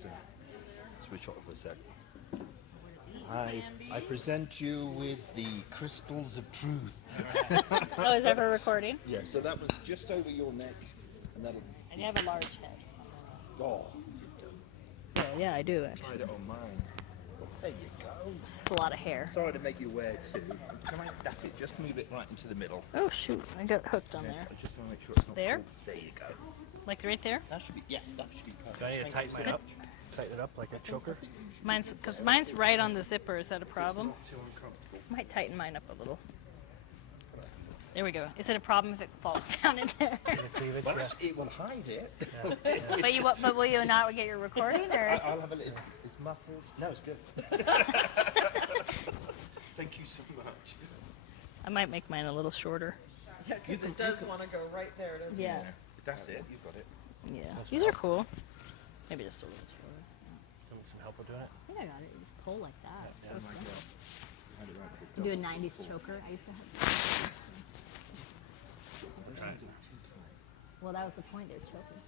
just switch off for a sec. I present you with the crystals of truth. Oh, is that for recording? Yeah, so that was just over your neck, and that'll. And you have a large head. So. Oh, Oh, yeah, I do. tried it on mine. There you go. It's a lot of hair. Sorry to make you wear two. That's it. Just move it right into the middle. Oh, shoot. I got hooked on there. I just want to make sure it's not There? pulled. There you go. Like right there? That should be. Yeah, that should be perfect. Do I need to Thank tighten you mine so up? much. Tighten it up like a choker? Mine's right on the zipper. Is that a problem? Not too uncomfortable. Might tighten mine up a little. There we go. Is it a problem if it falls down in there? The cleavage, Well, yeah. actually, it will hide it. But will you not get your recording or? I'll have a little. It's muffled. No, it's good. Thank you so much. I might make mine a little shorter. Yeah, because it does want to go right there, doesn't it? Yeah. That's it. You've got it. Yeah. These are cool. Maybe just a little shorter. You want some help with doing it? I think I got it. You just pull like that. Oh my god. Had it right quick. Do a 90s choker. I used to have. Try it. Well, that was the point. They're choking.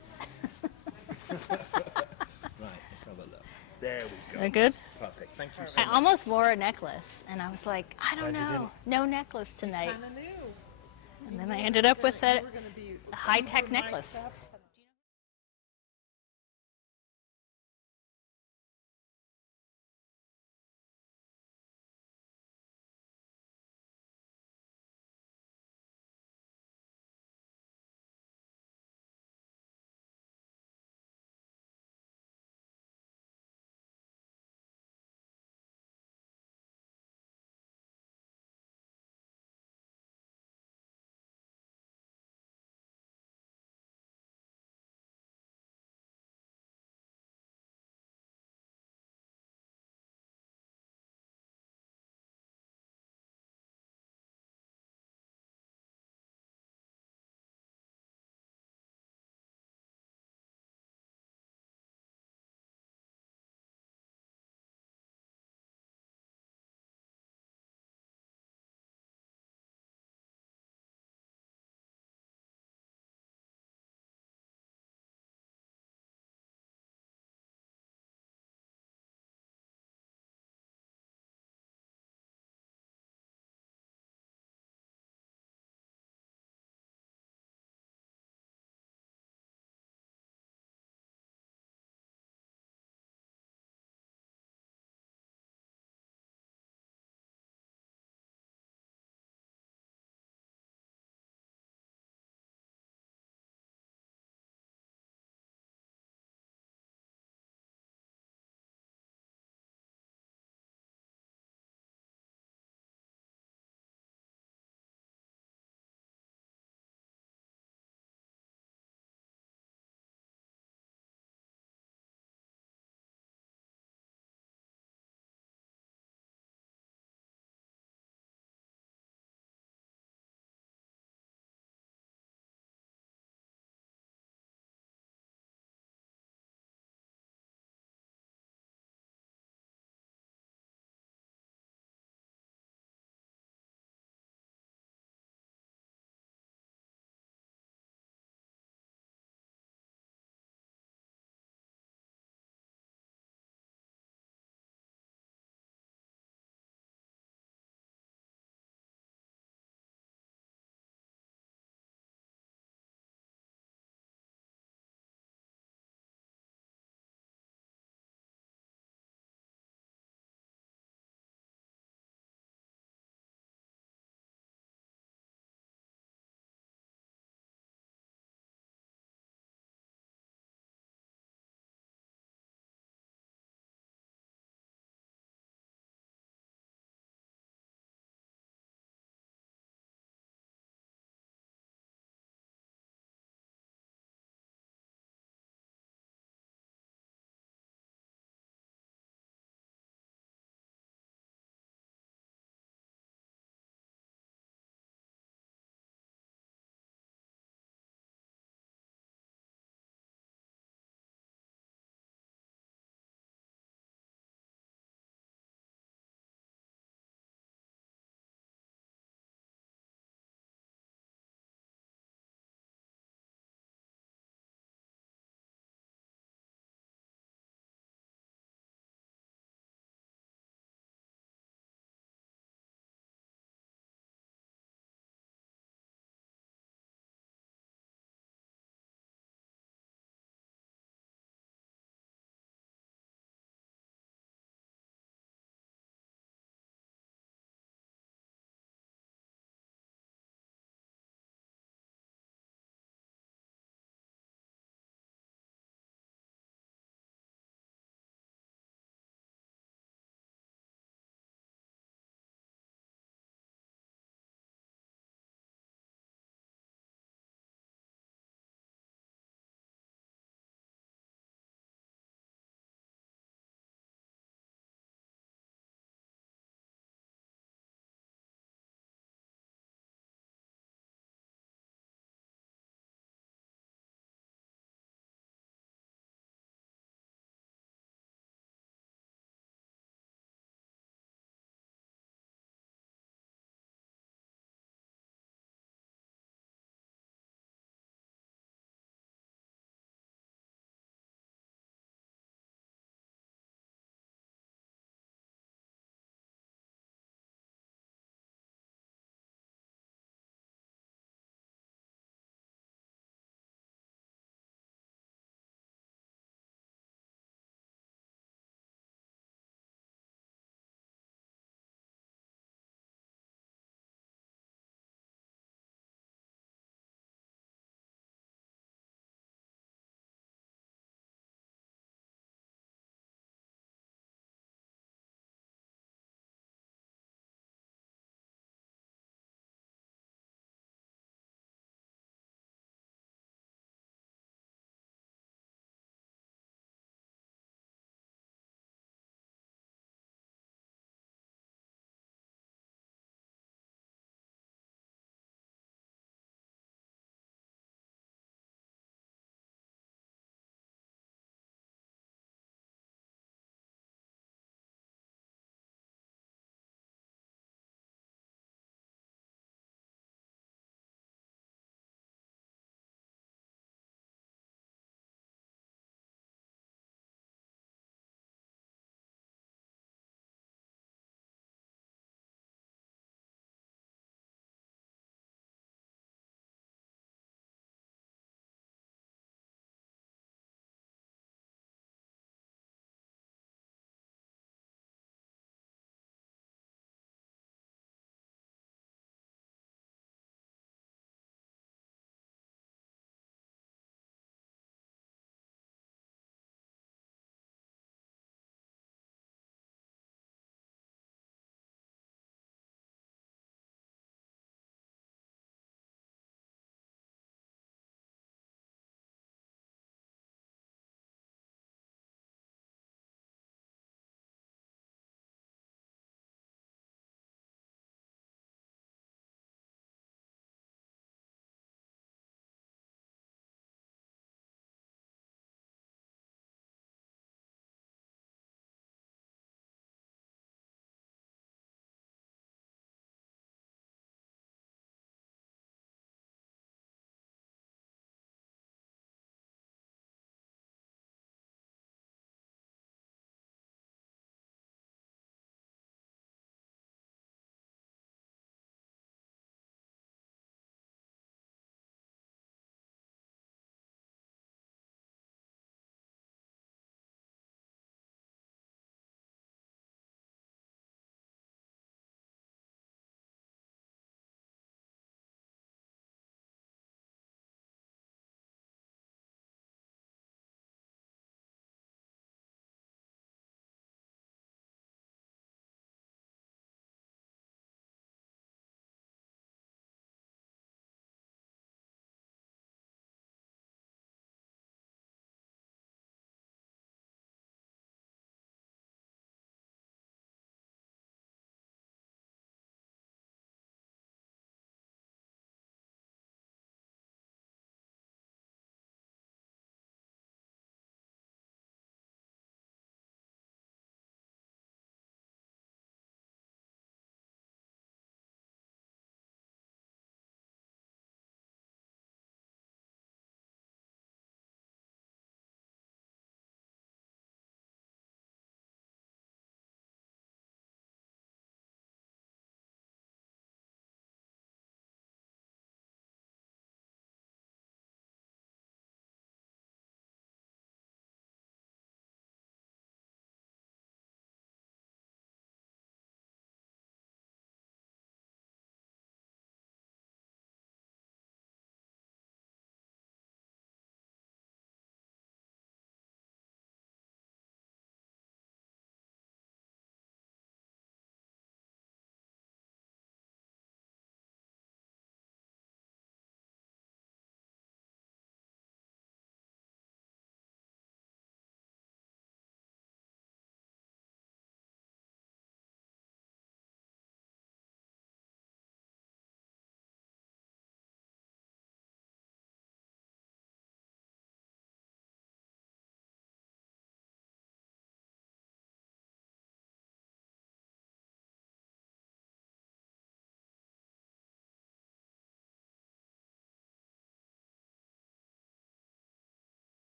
Right, let's have a look. There we go. They're good. Perfect. Thank you so I much. almost wore a necklace, and I was like, I don't Glad you know, no necklace tonight. Kind of new. And then I ended up with We're going to be a high-tech necklace.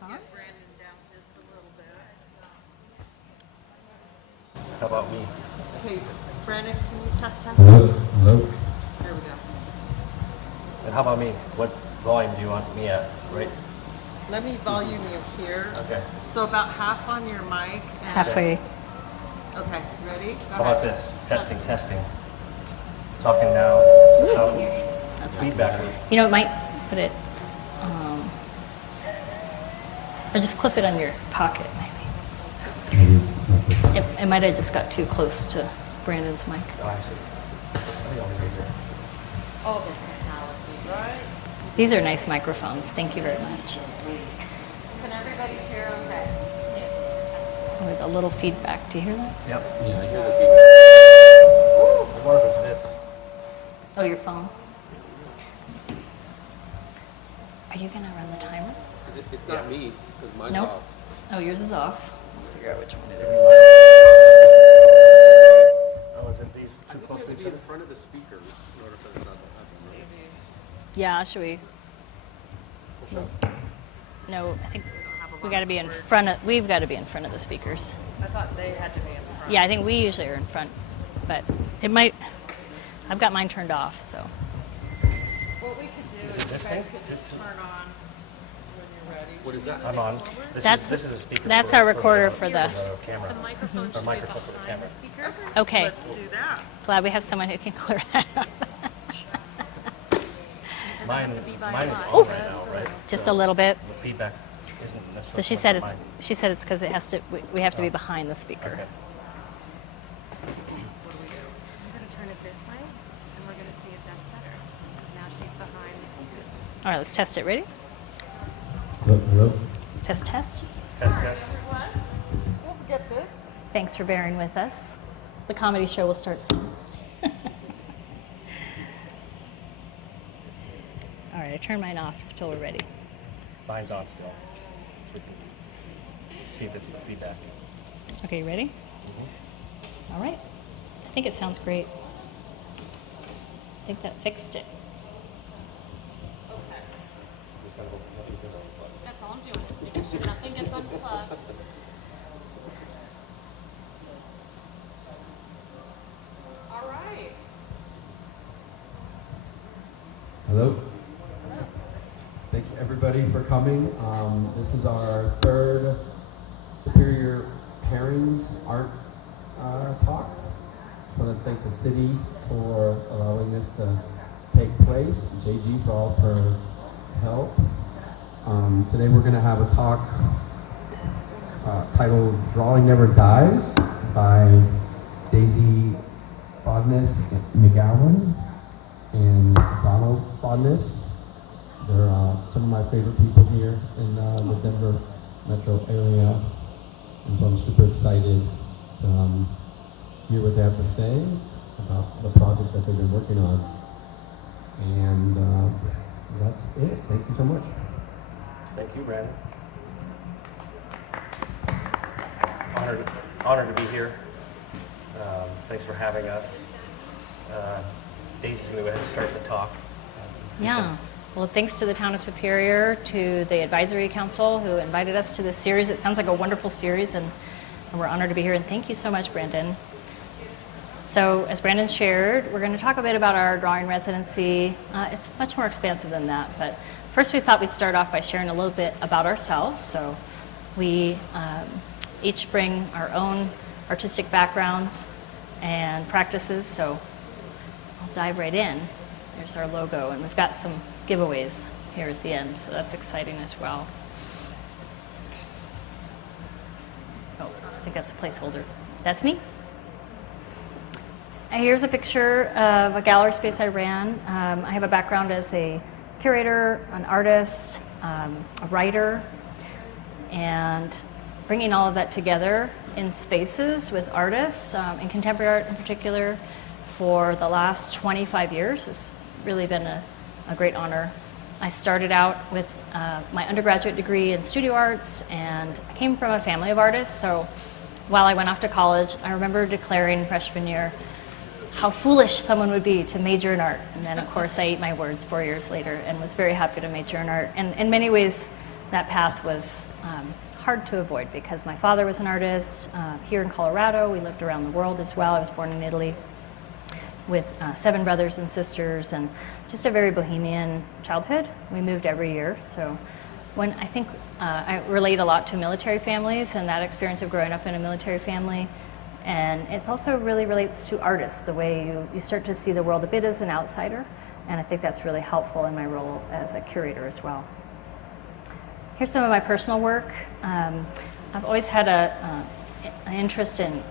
this on? Brandon down just a little bit. How about me? Okay, Brandon, can you test? Hello? Hello? There we go. And how about me? What volume do you want me at? Right? Let me volume you here. Okay. So about half on your mic. And Halfway. Okay, ready? Go How about ahead. this? Testing, testing. Talking now. So That's not feedback loop. You know, it might put it, or just clip it on your pocket, maybe. Maybe it's not good. It might have just got too close to Brandon's mic. Oh, I see. I think I'll be right here. Oh, the technology, right? These are nice microphones. Thank you very much. Can everybody hear okay? Yes. With a little feedback. Do you hear that? Yep. Yeah, I hear the feedback. I wonder if it's this. Oh, your phone. Are you gonna run the timer? It's not me, because mine's Nope. off. Oh, yours is off. Let's figure out which one it is. Oh, is it these too You close have to to each be in other? front of the speakers in order for this not to happen. Right? Yeah, should we? No, I think we got to be in front of. We've got to be in front of the speakers. I thought they had to be in front. Yeah, I think we usually are in front, but it might. I've got mine turned off, so. What we could do Is is it you this guys thing? could just turn on when you're ready. What is that? I'm on. This is a speaker. That's for- our recorder for the. camera. The microphone Or should microphone be for the behind camera. the speaker. Okay, Let's do that. glad we have someone who can clear that up. Mine, to be by mine is line, on just right a now, right? little. Just So a little bit. The feedback isn't necessarily. So she coming said from it's. mine. She said it's because it has to. We have to be behind the speaker. Okay. I'm going to turn it this way, and we're going to see if that's better. Because now she's behind the speaker. All right, let's test it. Ready? Hello? Hello? Test, test. Test, test. Don't forget this. Thanks for bearing with us. The comedy show will start soon. All right, I turned mine off until we're ready. Mine's on still. So we can see if it's the feedback. Okay, you ready? All right. I think it sounds great. I think that fixed it. That's all I'm doing. Making sure nothing gets unplugged. All right. Hello? Thank you everybody for coming. This is our third Superior Pairings Art talk. I want to thank the city for allowing this to take place, JG for all of her help. Today we're going to have a talk titled Drawing Never Dies by Daisy Bodness McGowan and Donald Bodness. They're some of my favorite people here in the Denver metro area. And so I'm super excited to hear what they have to say about the projects that they've been working on. And that's it. Thank you so much. Thank you, Brandon. Honored to be here. Thanks for having us. Daisy's going to go ahead and start the talk. Yeah. Well, thanks to the town of Superior, to the advisory council who invited us to this series. It sounds like a wonderful series, and we're honored to be here. And thank you so much, Brandon. So, as Brandon shared, we're going to talk a bit about our drawing residency. It's much more expansive than that, but first we thought we'd start off by sharing a little bit about ourselves. So, we each bring our own artistic backgrounds and practices. So, I'll dive right in. There's our logo, and we've got some giveaways here at the end, so that's exciting as well. Oh, I think that's a placeholder. That's me. Here's a picture of a gallery space I ran. I have a background as a curator, an artist, a writer, and bringing all of that together in spaces with artists, in contemporary art in particular, for the last 25 years has really been a great honor. I started out with my undergraduate degree in studio arts, and I came from a family of artists, so while I went off to college, I remember declaring freshman year how foolish someone would be to major in art. And then, of course, I ate my words 4 years later and was very happy to major in art. And in many ways, that path was hard to avoid because my father was an artist here in Colorado. We lived around the world as well. I was born in Italy with 7 brothers and sisters, and just a very bohemian childhood. We moved every year, so when I think I relate a lot to military families and that experience of growing up in a military family. And it also really relates to artists, the way you start to see the world a bit as an outsider, and I think that's really helpful in my role as a curator as well. Here's some of my personal work. I've always had an interest in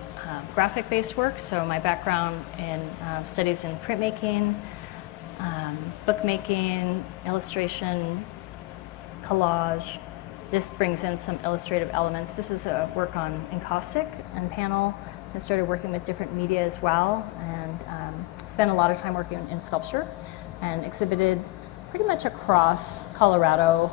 graphic-based work, so my background in studies in printmaking, bookmaking, illustration, collage. This brings in some illustrative elements. This is a work on encaustic and panel. So I started working with different media as well, and spent a lot of time working in sculpture and exhibited pretty much across Colorado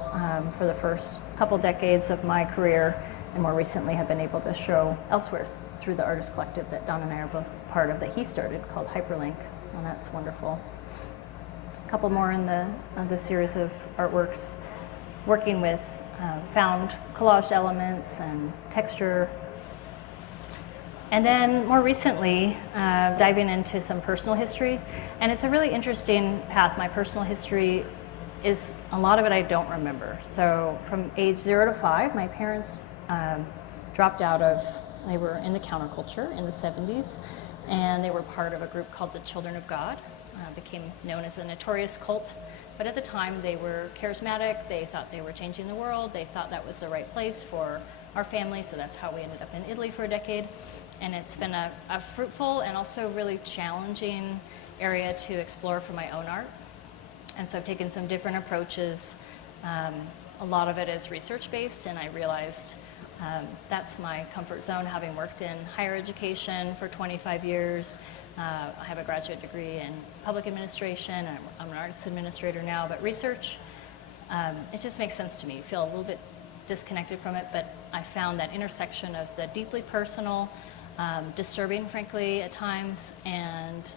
for the first couple decades of my career, and more recently have been able to show elsewhere through the artist collective that Don and I are both part of that he started called Hyperlink, and that's wonderful. A couple more in the series of artworks, working with found collaged elements and texture. And then more recently, diving into some personal history. And it's a really interesting path. My personal history is, a lot of it I don't remember. So from age 0 to 5, my parents dropped out of, they were in the counterculture in the 70s, and they were part of a group called the Children of God, became known as the Notorious Cult. But at the time, they were charismatic. They thought they were changing the world. They thought that was the right place for our family, so that's how we ended up in Italy for a decade. And it's been a fruitful and also really challenging area to explore for my own art. And so I've taken some different approaches. A lot of it is research-based, and I realized that's my comfort zone, having worked in higher education for 25 years. I have a graduate degree in public administration, and I'm an arts administrator now, but research, it just makes sense to me. I feel a little bit disconnected from it, but I found that intersection of the deeply personal, disturbing, frankly, at times, and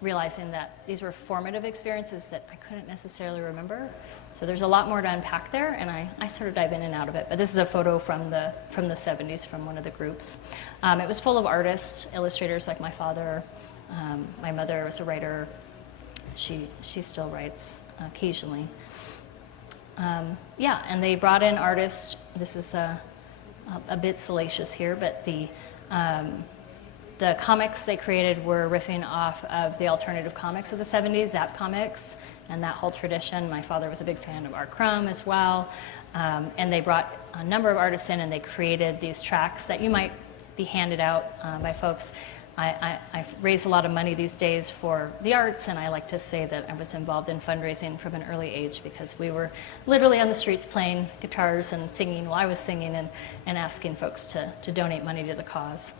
realizing that these were formative experiences that I couldn't necessarily remember. So there's a lot more to unpack there, and I sort of dive in and out of it. But this is a photo from the 70s from one of the groups. It was full of artists, illustrators like my father. My mother was a writer. She still writes occasionally. And they brought in artists. This is a bit salacious here, but the comics they created were riffing off of the alternative comics of the 70s, Zap Comics, and that whole tradition. My father was a big fan of Art Crumb as well. And they brought a number of artists in, and they created these tracks that you might be handed out by folks. I've raised a lot of money these days for the arts, and I like to say that I was involved in fundraising from an early age because we were literally on the streets playing guitars and singing while I was singing, and asking folks to donate money to the cause.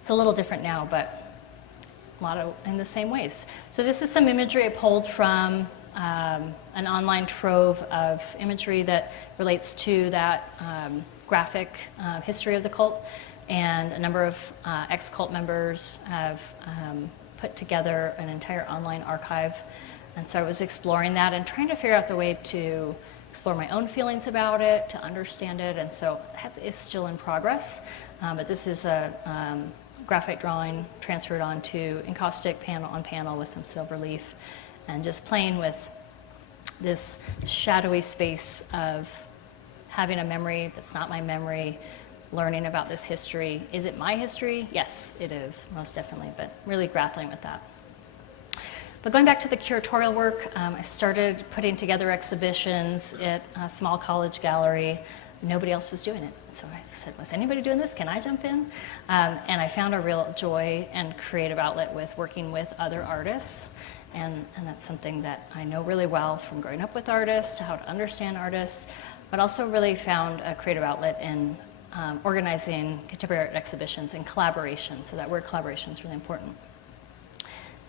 It's a little different now, but a lot of in the same ways. So this is some imagery I pulled from an online trove of imagery that relates to that graphic history of the cult. And a number of ex-cult members have put together an entire online archive. And so I was exploring that and trying to figure out the way to explore my own feelings about it, to understand it. And so that is still in progress. But this is a graphic drawing transferred onto encaustic panel on panel with some silver leaf, and just playing with this shadowy space of having a memory that's not my memory, learning about this history. Is it my history? Yes, it is, most definitely, but really grappling with that. But going back to the curatorial work, I started putting together exhibitions at a small college gallery. Nobody else was doing it. So I just said, was anybody doing this? Can I jump in? And I found a real joy and creative outlet with working with other artists. And that's something that I know really well from growing up with artists, to how to understand artists, but also really found a creative outlet in organizing contemporary art exhibitions and collaboration. So that word collaboration is really important.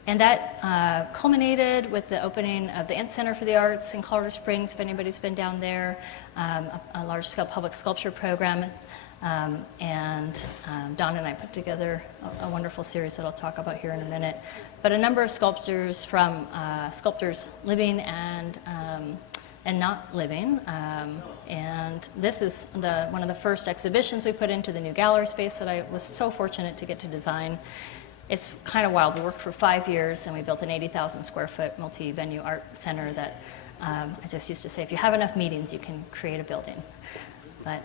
And that culminated with the opening of the Ent Center for the Arts in Colorado Springs, if anybody's been down there, a large-scale public sculpture program. Don and I put together a wonderful series that I'll talk about here in a minute. But a number of sculptors from sculptors living and and not living. And this is one of the first exhibitions we put into the new gallery space that I was so fortunate to get to design. It's kind of wild. We worked for 5 years and we built an 80,000 square foot multi-venue art center that I just used to say, if you have enough meetings, you can create a building. But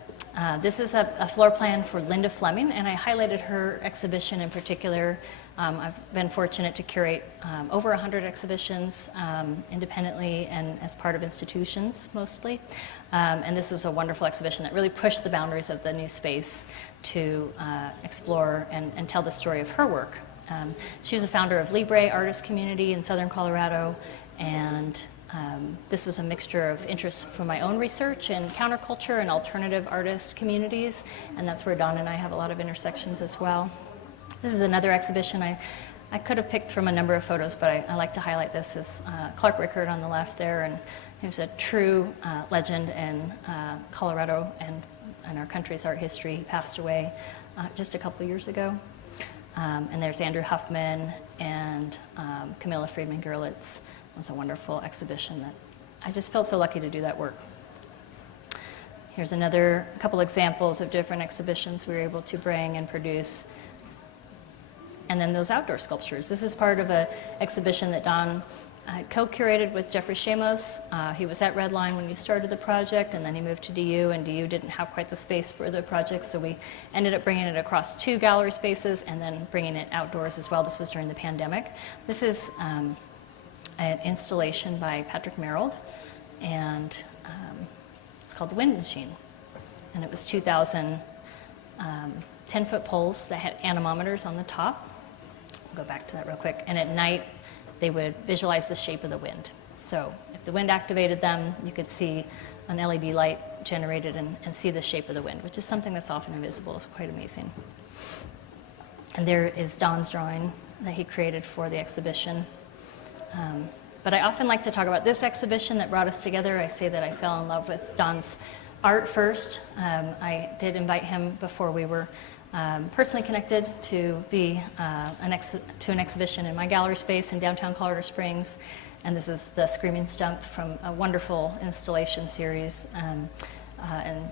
this is a floor plan for Linda Fleming, and I highlighted her exhibition in particular. I've been fortunate to curate over 100 exhibitions independently and as part of institutions mostly. And this was a wonderful exhibition that really pushed the boundaries of the new space to explore and tell the story of her work. She was a founder of Libre Artist Community in Southern Colorado, and this was a mixture of interests from my own research in counterculture and alternative artist communities, and that's where Don and I have a lot of intersections as well. This is another exhibition I could have picked from a number of photos, but I like to highlight this as Clark Rickard on the left there, and he was a true legend in Colorado and our country's art history. He passed away just a couple years ago. And there's Andrew Huffman and Camilla Friedman Gurlitz. It was a wonderful exhibition that I just felt so lucky to do that work. Here's another couple examples of different exhibitions we were able to bring and produce. And then those outdoor sculptures. This is part of an exhibition that Don co-curated with Jeffrey Shamos. He was at Redline when you started the project, and then he moved to DU, and DU didn't have quite the space for the project, so we ended up bringing it across 2 gallery spaces and then bringing it outdoors as well. This was during the pandemic. This is an installation by Patrick Merrill, and it's called The Wind Machine. And it was 2,000 10-foot poles that had anemometers on the top. I'll go back to that real quick. And at night, they would visualize the shape of the wind. So if the wind activated them, you could see an LED light generated and see the shape of the wind, which is something that's often invisible. It's quite amazing. And there is Don's drawing that he created for the exhibition. But I often like to talk about this exhibition that brought us together. I say that I fell in love with Don's art first. I did invite him before we were personally connected to be an exhibition in my gallery space in downtown Colorado Springs. And this is the Screaming Stump from a wonderful installation series and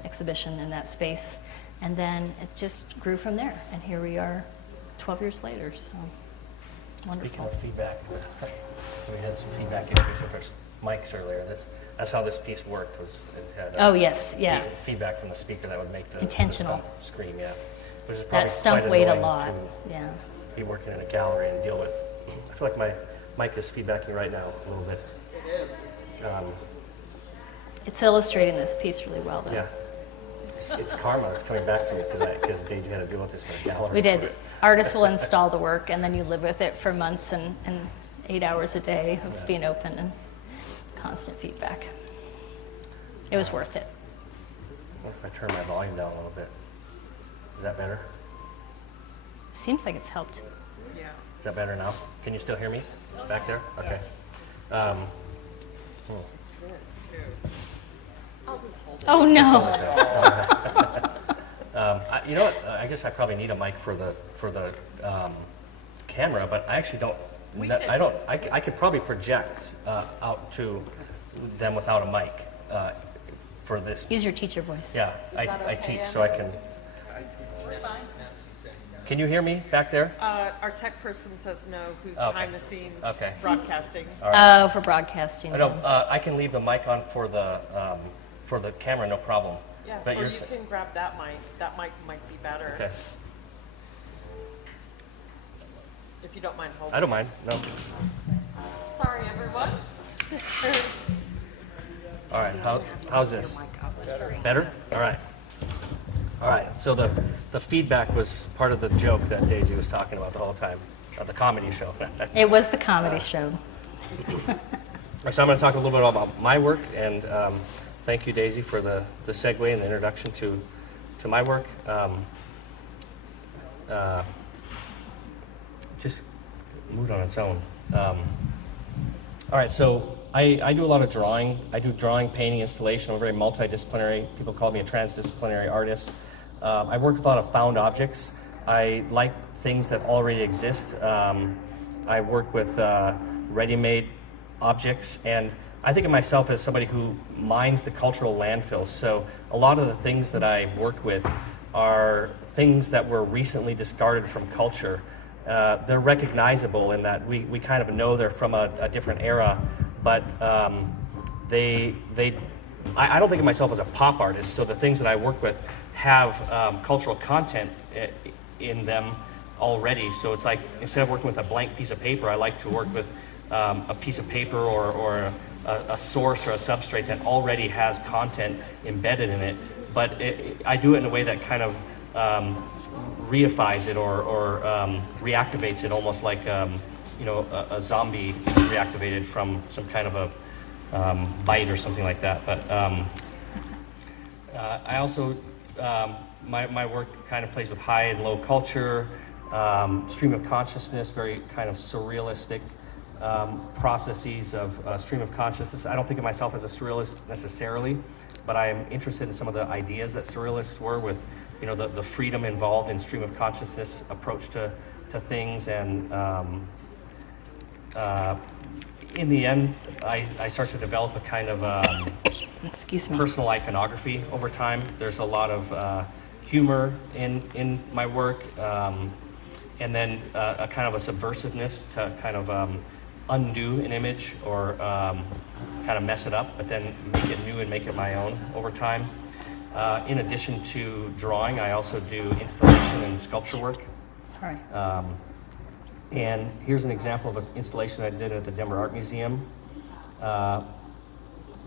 exhibition in that space. And then it just grew from there. And here we are 12 years later, so wonderful. Speaking of feedback, we had some feedback issues with our mics earlier. That's how this piece worked. Was it had, Oh, yes, yeah. Feedback from the speaker that would make the Intentional. The stump scream, yeah. Which is That probably stump quite weighed a annoying lot, to yeah. be working in a gallery and deal with. I feel like my mic is feedbacking right now a little bit. It is. It's illustrating this piece really well, though. Yeah. It's karma. It's coming back to me because Daisy had to deal with this for a gallery. We did. Artists will install the work, and then you live with it for months and 8 hours a day of being open and constant feedback. It was worth it. What if I turn my volume down a little bit? Is that better? Seems like it's helped. Yeah. Is that better now? Can you still hear me back there? Okay. It's this too. I'll just hold it. Oh, no. You know what? I guess I probably need a mic for the camera, but I actually don't. I could probably project out to them without a mic for this. Use your teacher voice. Yeah, I okay, teach, Anna? so I can. Can you hear me back there? Our tech person says no, who's Okay. behind the scenes Okay. broadcasting. Oh, for broadcasting. I know. I can leave the mic on for the camera, no problem. Yeah, But or you're you sa- can grab that mic. That mic might be better Okay. if you don't mind holding. I don't mind. No. Sorry, everyone. All right. How's this? Better? All right. All right. So the feedback was part of the joke that Daisy was talking about the whole time, the comedy show. It was the comedy show. So I'm going to talk a little bit about my work, and thank you, Daisy, for the segue and the introduction to my work. Just moved on its own. All right, so I do a lot of drawing. I do drawing, painting, installation. I'm very multidisciplinary. People call me a transdisciplinary artist. I work with a lot of found objects. I like things that already exist. I work with ready-made objects, and I think of myself as somebody who mines the cultural landfills. So a lot of the things that I work with are things that were recently discarded from culture. They're recognizable in that we kind of know they're from a different era, but I don't think of myself as a pop artist, so the things that I work with have cultural content in them already. So it's like, instead of working with a blank piece of paper, I like to work with a piece of paper or a source or a substrate that already has content embedded in it. But I do it in a way that kind of reifies it or reactivates it, almost like a zombie is reactivated from some kind of a bite or something like that. But I also, my work kind of plays with high and low culture, stream of consciousness, very kind of surrealistic processes of stream of consciousness. I don't think of myself as a surrealist necessarily, but I am interested in some of the ideas that surrealists were, with the freedom involved in stream of consciousness approach to things. And in the end, I start to develop a kind of Excuse me. personal iconography over time. There's a lot of humor in my work, and then a kind of a subversiveness to kind of undo an image or kind of mess it up, but then make it new and make it my own over time. In addition to drawing, I also do installation and sculpture work. Sorry. And here's an example of an installation I did at the Denver Art Museum. And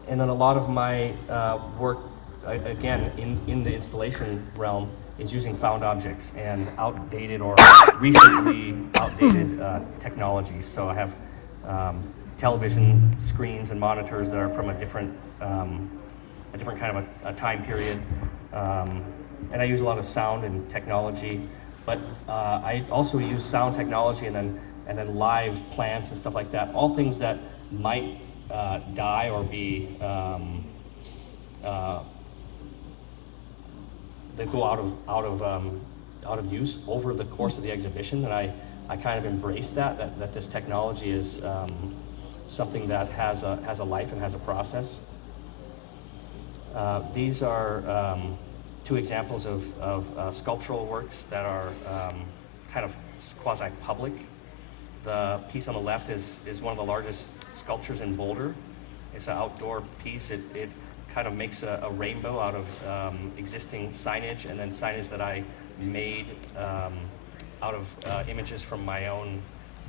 then a lot of my work, again, in the installation realm, is using found objects and outdated or recently outdated technologies. So I have television screens and monitors that are from a different kind of a time period. And I use a lot of sound and technology. But I also use sound technology and then live plants and stuff like that. All things that might die or be that go out of use over the course of the exhibition. And I kind of embrace that this technology is something that has a life and has a process. These are two examples of sculptural works that are kind of quasi-public. The piece on the left is one of the largest sculptures in Boulder. It's an outdoor piece. It kind of makes a rainbow out of existing signage, and then signage that I made out of images from my own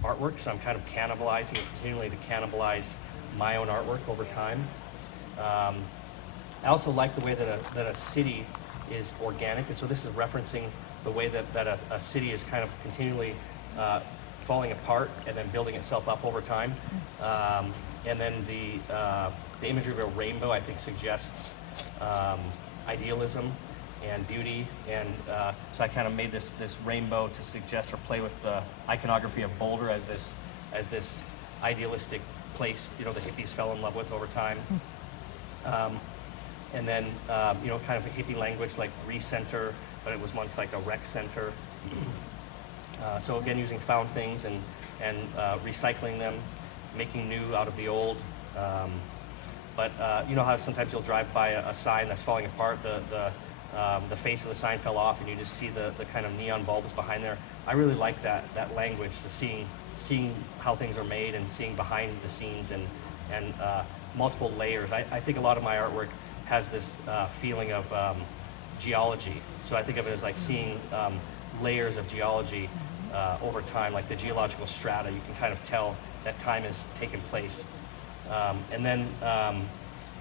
artwork. So I'm kind of cannibalizing and continually to cannibalize my own artwork over time. I also like the way that a city is organic, and so this is referencing the way that a city is kind of continually falling apart and then building itself up over time. And then the imagery of a rainbow, I think, suggests idealism and beauty, and so I kind of made this rainbow to suggest or play with the iconography of Boulder as this idealistic place, the hippies fell in love with over time. And then, kind of a hippie language like recenter, but it was once like a rec center. So again, using found things and recycling them, making new out of the old. But you know how sometimes you'll drive by a sign that's falling apart, the face of the sign fell off, and you just see the kind of neon bulbs behind there. I really like that language, to seeing how things are made and seeing behind the scenes and multiple layers. I think a lot of my artwork has this feeling of geology. So I think of it as like seeing layers of geology over time, like the geological strata. You can kind of tell that time has taken place. And then,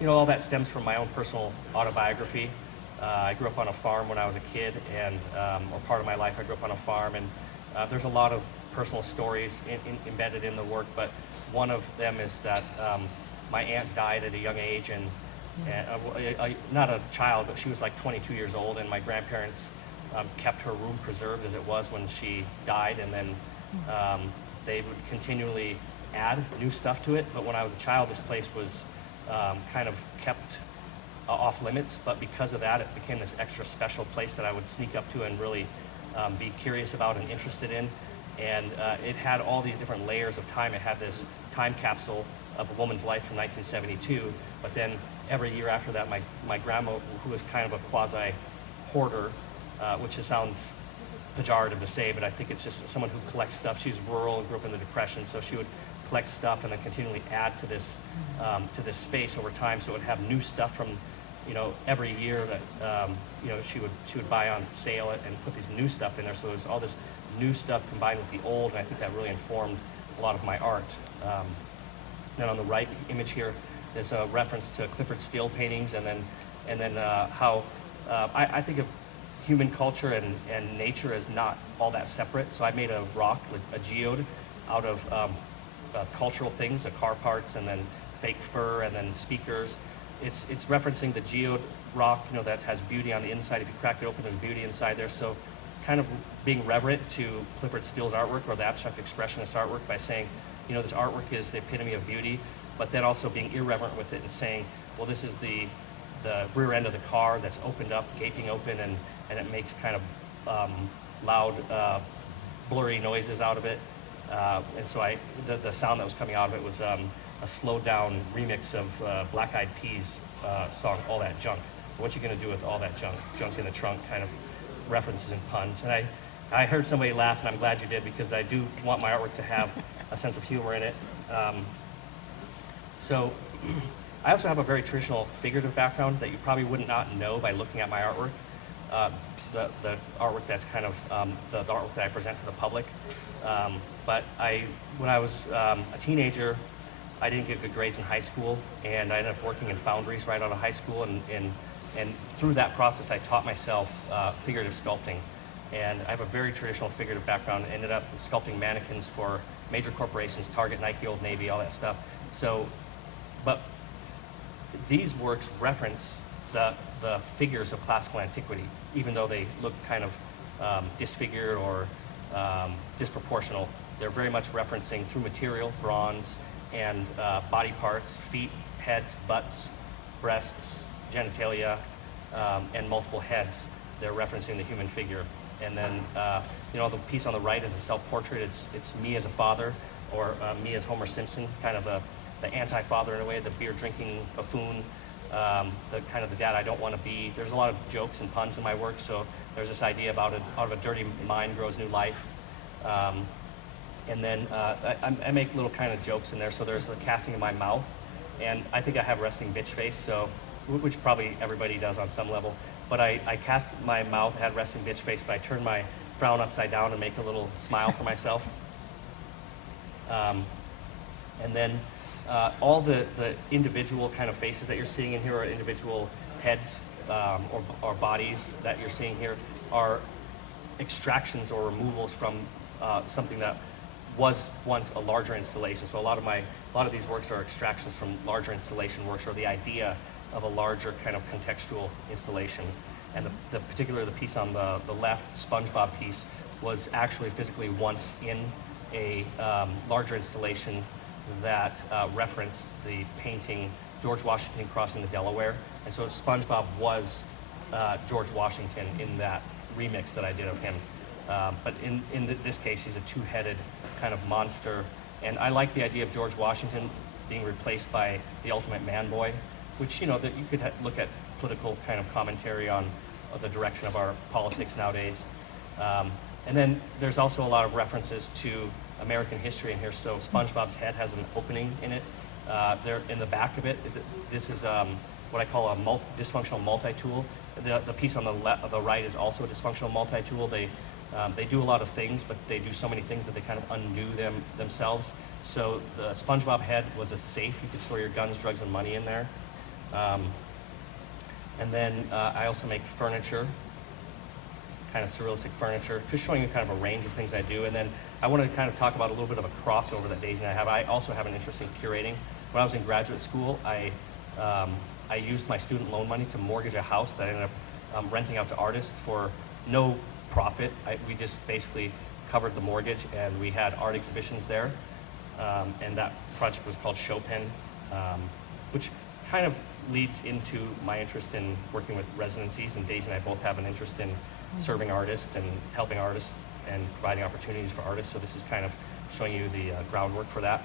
all that stems from my own personal autobiography. I grew up on a farm when I was a kid, and or part of my life I grew up on a farm, and there's a lot of personal stories embedded in the work, but one of them is that my aunt died at a young age, and not a child, but she was like 22 years old, and my grandparents kept her room preserved as it was when she died, and then they would continually add new stuff to it. But when I was a child, this place was kind of kept off limits, but because of that, it became this extra special place that I would sneak up to and really be curious about and interested in. And it had all these different layers of time. It had this time capsule of a woman's life from 1972. But then every year after that, my grandma, who was kind of a quasi hoarder, which just sounds pejorative to say, but I think it's just someone who collects stuff. She's rural and grew up in the Depression, so she would collect stuff and then continually add to this space over time. So it would have new stuff from, you know, every year that you know, she would buy on sale and put these new stuff in there. So it was all this new stuff combined with the old, and I think that really informed a lot of my art. Then on the right image here, there's a reference to Clyfford Still paintings, and then how I think of human culture and nature is not all that separate. So I made a rock, a geode, out of cultural things, car parts, and then fake fur, and then speakers. It's referencing the geode rock, you know, that has beauty on the inside. If you crack it open, there's beauty inside there. So kind of being reverent to Clyfford Still's artwork, or the abstract expressionist artwork, by saying, you know, this artwork is the epitome of beauty, but then also being irreverent with it and saying, well, this is the rear end of the car that's opened up, gaping open, and it makes kind of loud, blurry noises out of it. And so the sound that was coming out of it was a slowed down remix of Black Eyed Peas song, All That Junk. What you gonna do with all that junk? Junk in the trunk, kind of references and puns. And I heard somebody laugh, and I'm glad you did, because I do want my artwork to have a sense of humor in it. So I also have a very traditional figurative background that you probably would not know by looking at my artwork. The artwork that's kind of the artwork that I present to the public. But when I was a teenager, I didn't get good grades in high school, and I ended up working in foundries right out of high school, and through that process I taught myself figurative sculpting. And I have a very traditional figurative background. Ended up sculpting mannequins for major corporations, Target, Nike, Old Navy, all that stuff. So, but these works reference the figures of classical antiquity, even though they look kind of disfigured or disproportional. They're very much referencing through material, bronze, and body parts, feet, heads, butts, breasts, genitalia, and multiple heads. They're referencing the human figure. And then, you know, the piece on the right is a self-portrait. It's me as a father, or me as Homer Simpson, kind of the anti-father in a way, the beer-drinking buffoon, the kind of the dad I don't want to be. There's a lot of jokes and puns in my work, so there's this idea about out of a dirty mind grows new life. And then I make little kind of jokes in there. So there's the casting of my mouth, and I think I have resting bitch face, so which probably everybody does on some level. But I cast my mouth, had resting bitch face, but I turn my frown upside down and make a little smile for myself. And then all the individual kind of faces that you're seeing in here are individual heads or bodies that you're seeing here are extractions or removals from something that was once a larger installation. So a lot of these works are extractions from larger installation works, or the idea of a larger kind of contextual installation. And the piece on the left, the SpongeBob piece, was actually physically once in a larger installation that referenced the painting George Washington crossing the Delaware. And so SpongeBob was George Washington in that remix that I did of him. But in this case, he's a two-headed kind of monster. And I like the idea of George Washington being replaced by the ultimate man boy, which, you know, that you could look at political kind of commentary on the direction of our politics nowadays. And then there's also a lot of references to American history in here. So SpongeBob's head has an opening in it. There in the back of it, this is what I call a dysfunctional multi-tool. The piece on the right is also a dysfunctional multi-tool. They do a lot of things, but they do so many things that they kind of undo themselves. So the SpongeBob head was a safe. You could store your guns, drugs, and money in there. And then I also make furniture, kind of surrealistic furniture, just showing you kind of a range of things I do. And then I want to kind of talk about a little bit of a crossover that Daisy and I have. I also have an interest in curating. When I was in graduate school, I used my student loan money to mortgage a house that I ended up renting out to artists for no profit. We just basically covered the mortgage, and we had art exhibitions there. And that project was called Chopin, which kind of leads into my interest in working with residencies, and Daisy and I both have an interest in serving artists and helping artists and providing opportunities for artists. So this is kind of showing you the groundwork for that.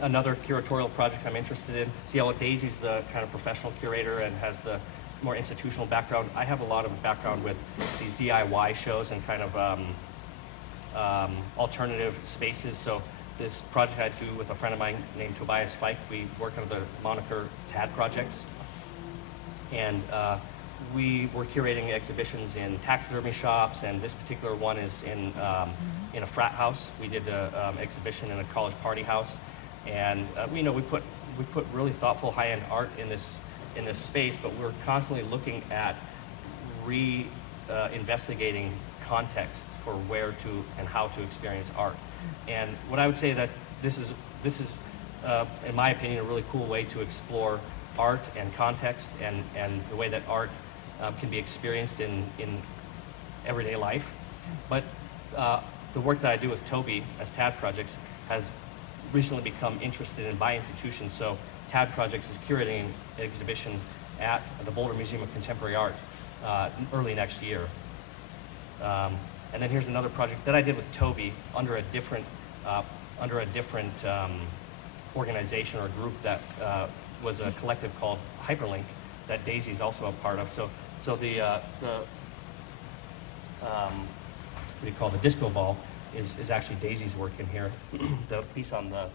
another curatorial project I'm interested in. See how Daisy's the kind of professional curator and has the more institutional background. I have a lot of background with these DIY shows and kind of alternative spaces. So this project I do with a friend of mine named Tobias Fike, we work under the moniker TAD Projects. And we were curating exhibitions in taxidermy shops, and this particular one is in a frat house. We did an exhibition in a college party house, and we put really thoughtful high-end art in this space, but we're constantly looking at investigating context for where to and how to experience art. And what I would say that this is in my opinion, a really cool way to explore art and context and the way that art can be experienced in everyday life. But the work that I do with Toby as TAD Projects has recently become interested in by institutions. So TAD Projects is curating an exhibition at the Boulder Museum of Contemporary Art early next year. And then here's another project that I did with Toby under a different organization or group that was a collective called Hyperlink that Daisy's also a part of. So the what do you call the disco ball is actually Daisy's work in here. The piece on the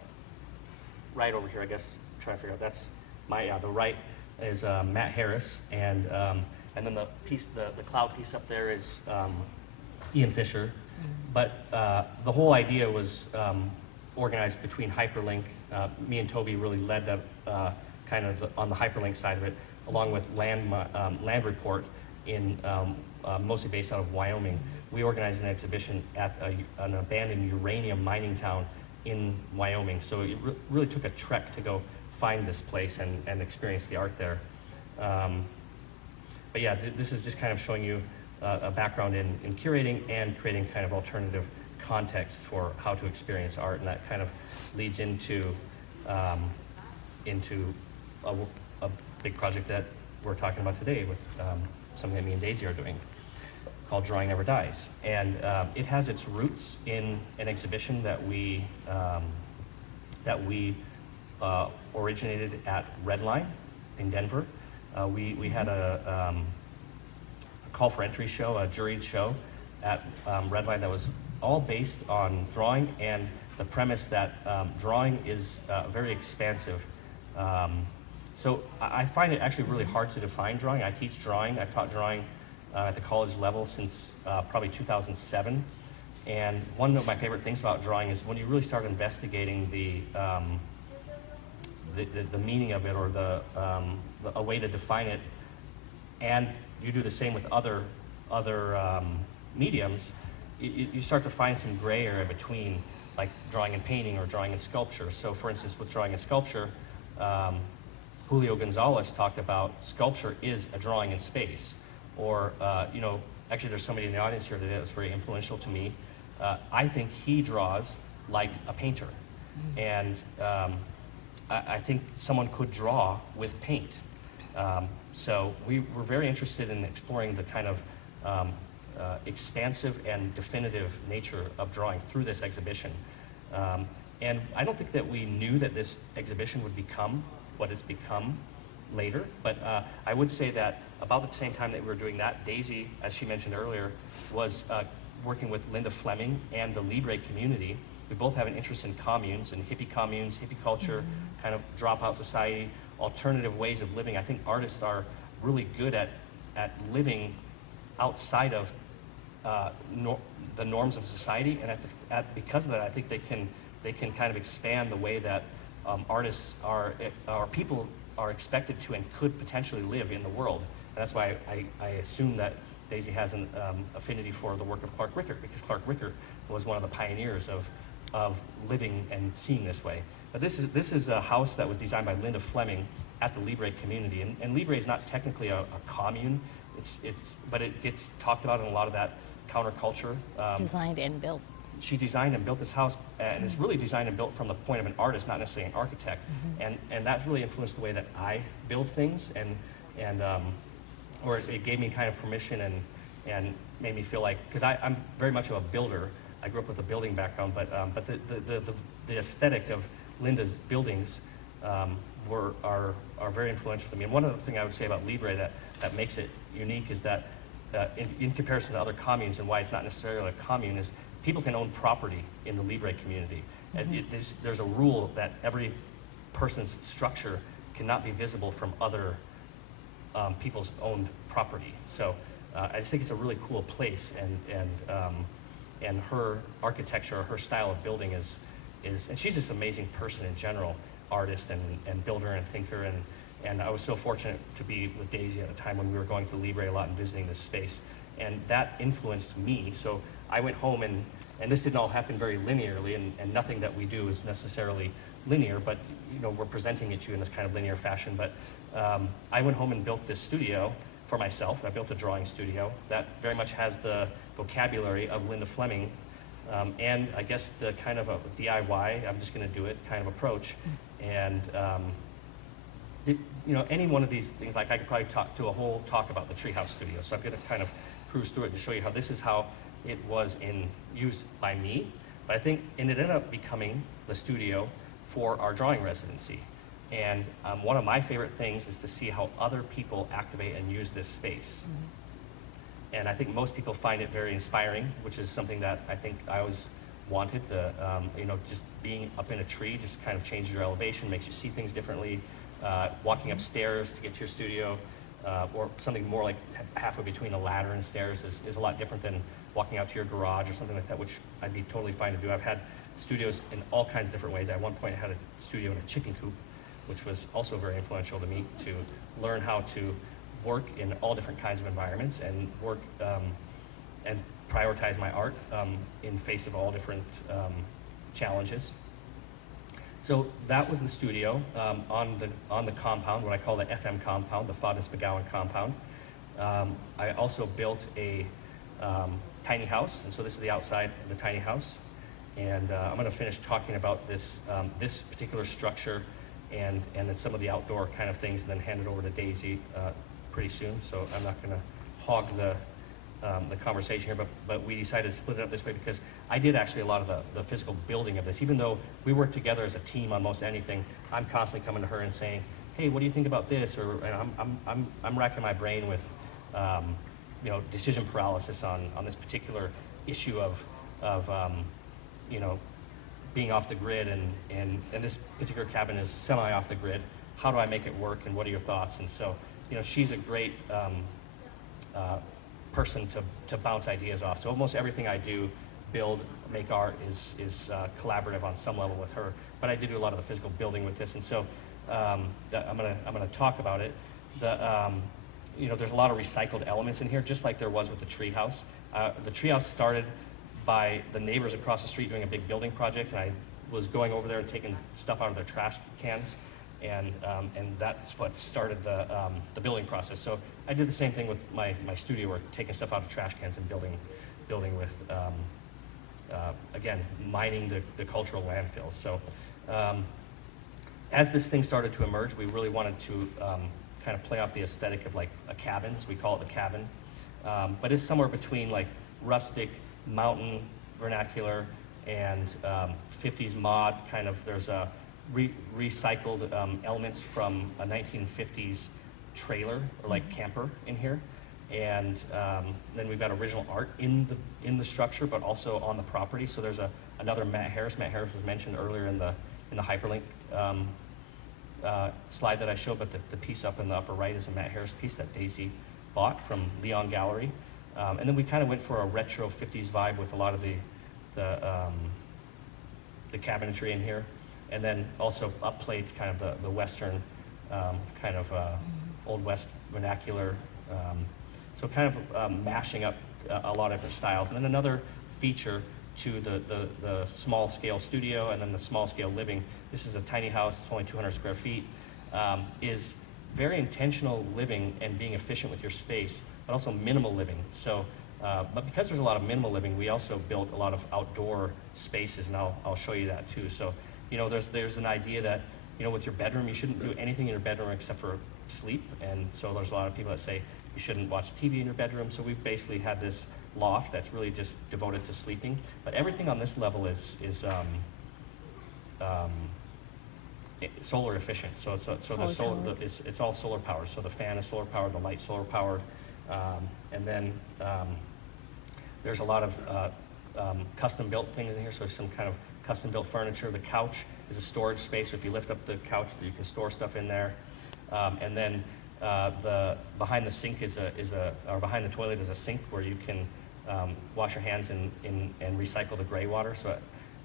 right over here, I guess, I'm trying to figure out, that's the right is Matt Harris, and then the piece, the cloud piece up there is Ian Fisher. But the whole idea was organized between Hyperlink. Me and Toby really led that on the Hyperlink side of it, along with Land Report in mostly based out of Wyoming. We organized an exhibition at an abandoned uranium mining town in Wyoming. So it really took a trek to go find this place and experience the art there. But yeah, this is just kind of showing you a background in curating and creating kind of alternative context for how to experience art, and that kind of leads into a big project that we're talking about today with something that me and Daisy are doing called Drawing Never Dies. And it has its roots in an exhibition that we originated at Redline in Denver. We had a call for entry show, a jury show at Redline that was all based on drawing and the premise that drawing is very expansive. So I find it actually really hard to define drawing. I teach drawing. I've taught drawing at the college level since probably 2007. And one of my favorite things about drawing is when you really start investigating the meaning of it, or a way to define it, and you do the same with other mediums, you start to find some gray area between like drawing and painting or drawing and sculpture. So for instance, with drawing and sculpture, Julio Gonzalez talked about sculpture is a drawing in space. Or, actually there's somebody in the audience here today that was very influential to me. I think he draws like a painter. And I think someone could draw with paint. So we were very interested in exploring the kind of expansive and definitive nature of drawing through this exhibition. And I don't think that we knew that this exhibition would become what it's become later, but I would say that about the same time that we were doing that, Daisy, as she mentioned earlier, was working with Linda Fleming and the Libre community. We both have an interest in communes and hippie culture, kind of dropout society, alternative ways of living. I think artists are really good at living outside of the norms of society, and because of that, I think they can kind of expand the way that artists or people are expected to and could potentially live in the world. And that's why I assume that Daisy has an affinity for the work of Clark Rickert, because Clark Rickert was one of the pioneers of living and seeing this way. But this is a house that was designed by Linda Fleming at the Libre community, and Libre is not technically a commune. But it gets talked about in a lot of that counterculture. Designed and built. She designed and built this house, and it's really designed and built from the point of an artist, not necessarily an architect. And that really influenced the way that I build things, or it gave me kind of permission and made me feel like, because I'm very much of a builder. I grew up with a building background, but the aesthetic of Linda's buildings are very influential to me. And one other thing I would say about Libre that makes it unique is that in comparison to other communes, and why it's not necessarily a commune, is people can own property in the Libre community. And there's a rule that every person's structure cannot be visible from other people's owned property. So I just think it's a really cool place, and her architecture, her style of building is, and she's just an amazing person in general, artist and builder and thinker, and I was so fortunate to be with Daisy at a time when we were going to Libre a lot and visiting this space, and that influenced me. So I went home, and this didn't all happen very linearly, and nothing that we do is necessarily linear, but we're presenting it to you in this kind of linear fashion. But I went home and built this studio for myself. I built a drawing studio that very much has the vocabulary of Linda Fleming, and I guess the kind of a DIY, I'm just going to do it kind of approach. And any one of these things, like I could probably do a whole talk about the Treehouse Studio. So I'm going to kind of cruise through it and show you how this is how it was in use by me. But I think it ended up becoming the studio for our drawing residency. And one of my favorite things is to see how other people activate and use this space. And I think most people find it very inspiring, which is something that I think I always wanted. Just being up in a tree just kind of changes your elevation, makes you see things differently. Walking upstairs to get to your studio, or something more like halfway between a ladder and stairs is a lot different than walking out to your garage or something like that, which I'd be totally fine to do. I've had studios in all kinds of different ways. At one point I had a studio in a chicken coop, which was also very influential to me to learn how to work in all different kinds of environments and work and prioritize my art in face of all different challenges. So that was the studio on the compound, what I call the FM compound, the Fodness McGowan compound. I also built a tiny house, and so this is the outside of the tiny house. And I'm going to finish talking about this particular structure and then some of the outdoor kind of things, and then hand it over to Daisy pretty soon. So I'm not going to hog the conversation here, but we decided to split it up this way because I did actually a lot of the physical building of this. Even though we work together as a team on most anything, I'm constantly coming to her and saying, "Hey, what do you think about this?" Or I'm racking my brain with decision paralysis on this particular issue of being off the grid, and this particular cabin is semi off the grid. How do I make it work, and what are your thoughts? And so she's a great person to bounce ideas off. So almost everything I do, build, make art, is collaborative on some level with her. But I do a lot of the physical building with this, and so I'm gonna talk about it. There's a lot of recycled elements in here, just like there was with the treehouse. The treehouse started by the neighbors across the street doing a big building project, and I was going over there and taking stuff out of their trash cans. And that's what started the building process. So I did the same thing with my studio work, taking stuff out of trash cans and building with, again, mining the cultural landfills. So as this thing started to emerge, we really wanted to kind of play off the aesthetic of like a cabin, so we call it the cabin. But it's somewhere between like rustic, mountain, vernacular, and 50s mod kind of. There's a recycled elements from a 1950s trailer or like camper in here, and then we've got original art in the structure, but also on the property. So there's another Matt Harris. Matt Harris was mentioned earlier in the hyperlink slide that I showed, but the piece up in the upper right is a Matt Harris piece that Daisy bought from Leon Gallery, and then we kind of went for a retro 50s vibe with a lot of the cabinetry in here. And then also upplayed kind of the Western kind of Old West vernacular. So kind of mashing up a lot of different styles. And then another feature to the small scale studio and then the small scale living. This is a tiny house, it's only 200 square feet, is very intentional living and being efficient with your space, but also minimal living. So, but because there's a lot of minimal living, we also built a lot of outdoor spaces, and I'll show you that too. So, there's an idea that, with your bedroom, you shouldn't do anything in your bedroom except for sleep. And so there's a lot of people that say you shouldn't watch TV in your bedroom. So we've basically had this loft that's really just devoted to sleeping. But everything on this level is solar efficient. So it's Solar powered. it's all solar powered. So the fan is solar powered, the light solar powered, and then there's a lot of custom built things in here. So there's some kind of custom built furniture. The couch is a storage space. So if you lift up the couch, you can store stuff in there. And then the behind the sink or behind the toilet is a sink where you can wash your hands and recycle the gray water. So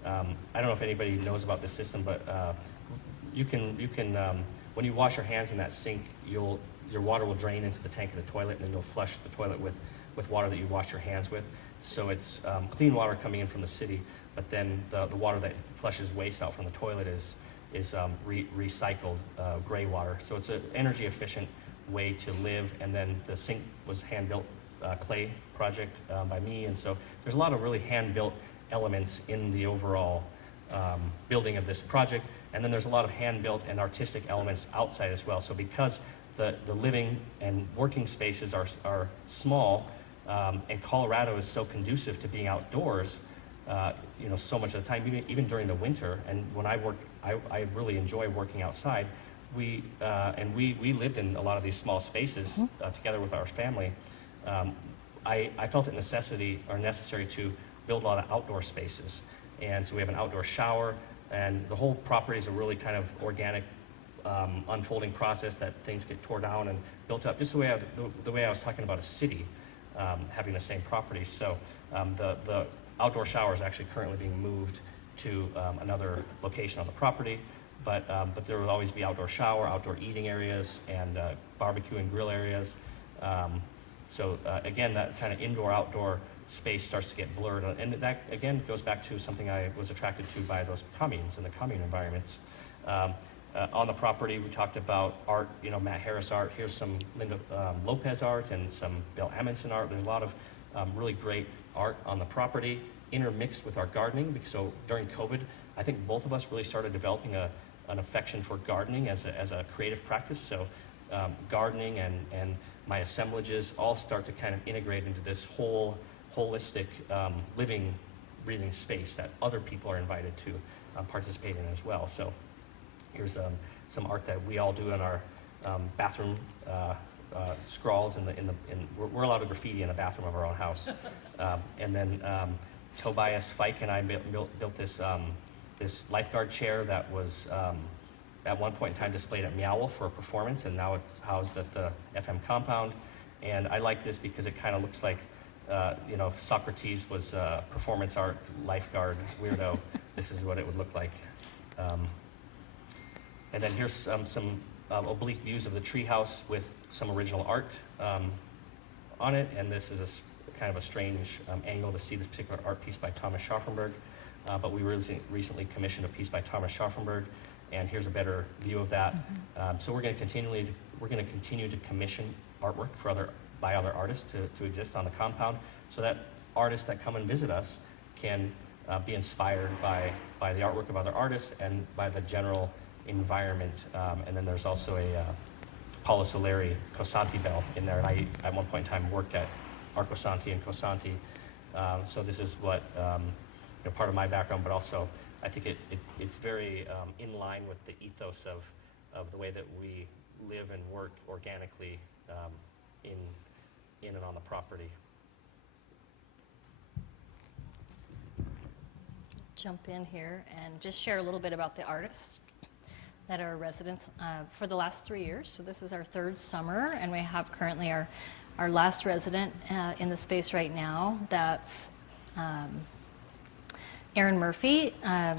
I don't know if anybody knows about this system, but you can when you wash your hands in that sink, your water will drain into the tank of the toilet, and then you'll flush the toilet with water that you wash your hands with. So it's clean water coming in from the city, but then the water that flushes waste out from the toilet is recycled gray water. So it's an energy efficient way to live. And then the sink was hand built clay project by me, and so there's a lot of really hand built elements in the overall building of this project. And then there's a lot of hand built and artistic elements outside as well. So because the living and working spaces are small, and Colorado is so conducive to being outdoors, so much of the time, even during the winter. And when I work, I really enjoy working outside. We lived in a lot of these small spaces together with our family. I felt it necessary to build a lot of outdoor spaces. And so we have an outdoor shower, and the whole property is a really kind of organic unfolding process that things get tore down and built up, just the way I was talking about a city having the same property. So the outdoor shower is actually currently being moved to another location on the property, but there will always be outdoor shower, outdoor eating areas, and barbecue and grill areas. So again, that kind of indoor-outdoor space starts to get blurred, and that again goes back to something I was attracted to by those communes and the commune environments. On the property, we talked about art, Matt Harris art. Here's some Linda Lopez art and some Bill Amundsen art. There's a lot of really great art on the property, intermixed with our gardening. So during COVID, I think both of us really started developing an affection for gardening as a creative practice. So gardening and my assemblages all start to kind of integrate into this holistic living, breathing space that other people are invited to participate in as well. So here's some art that we all do in our bathroom scrawls. We're allowed to graffiti in the bathroom of our own house. And then Tobias Fike and I built this lifeguard chair that was at one point in time displayed at Meow Wolf for a performance, and now it's housed at the FM compound. And I like this because it kind of looks like, if Socrates was a performance art lifeguard weirdo, this is what it would look like. And then here's some oblique views of the treehouse with some original art on it. And this is kind of a strange angle to see this particular art piece by Thomas Schaffenberg. But we recently commissioned a piece by Thomas Schaffenberg, and here's a better view of that. So we're going to continue to commission artwork by other artists to exist on the compound, so that artists that come and visit us can be inspired by the artwork of other artists and by the general environment. And then there's also a Paolo Soleri Cosanti bell in there, and I at one point in time worked at Arco Santi and Cosanti. So this is what part of my background, but also I think it's very in line with the ethos of the way that we live and work organically in and on the property. Jump in here and just share a little bit about the artists that are residents for the last 3 years. So this is our third summer, and we have currently our last resident in the space right now. That's Erin Murphy.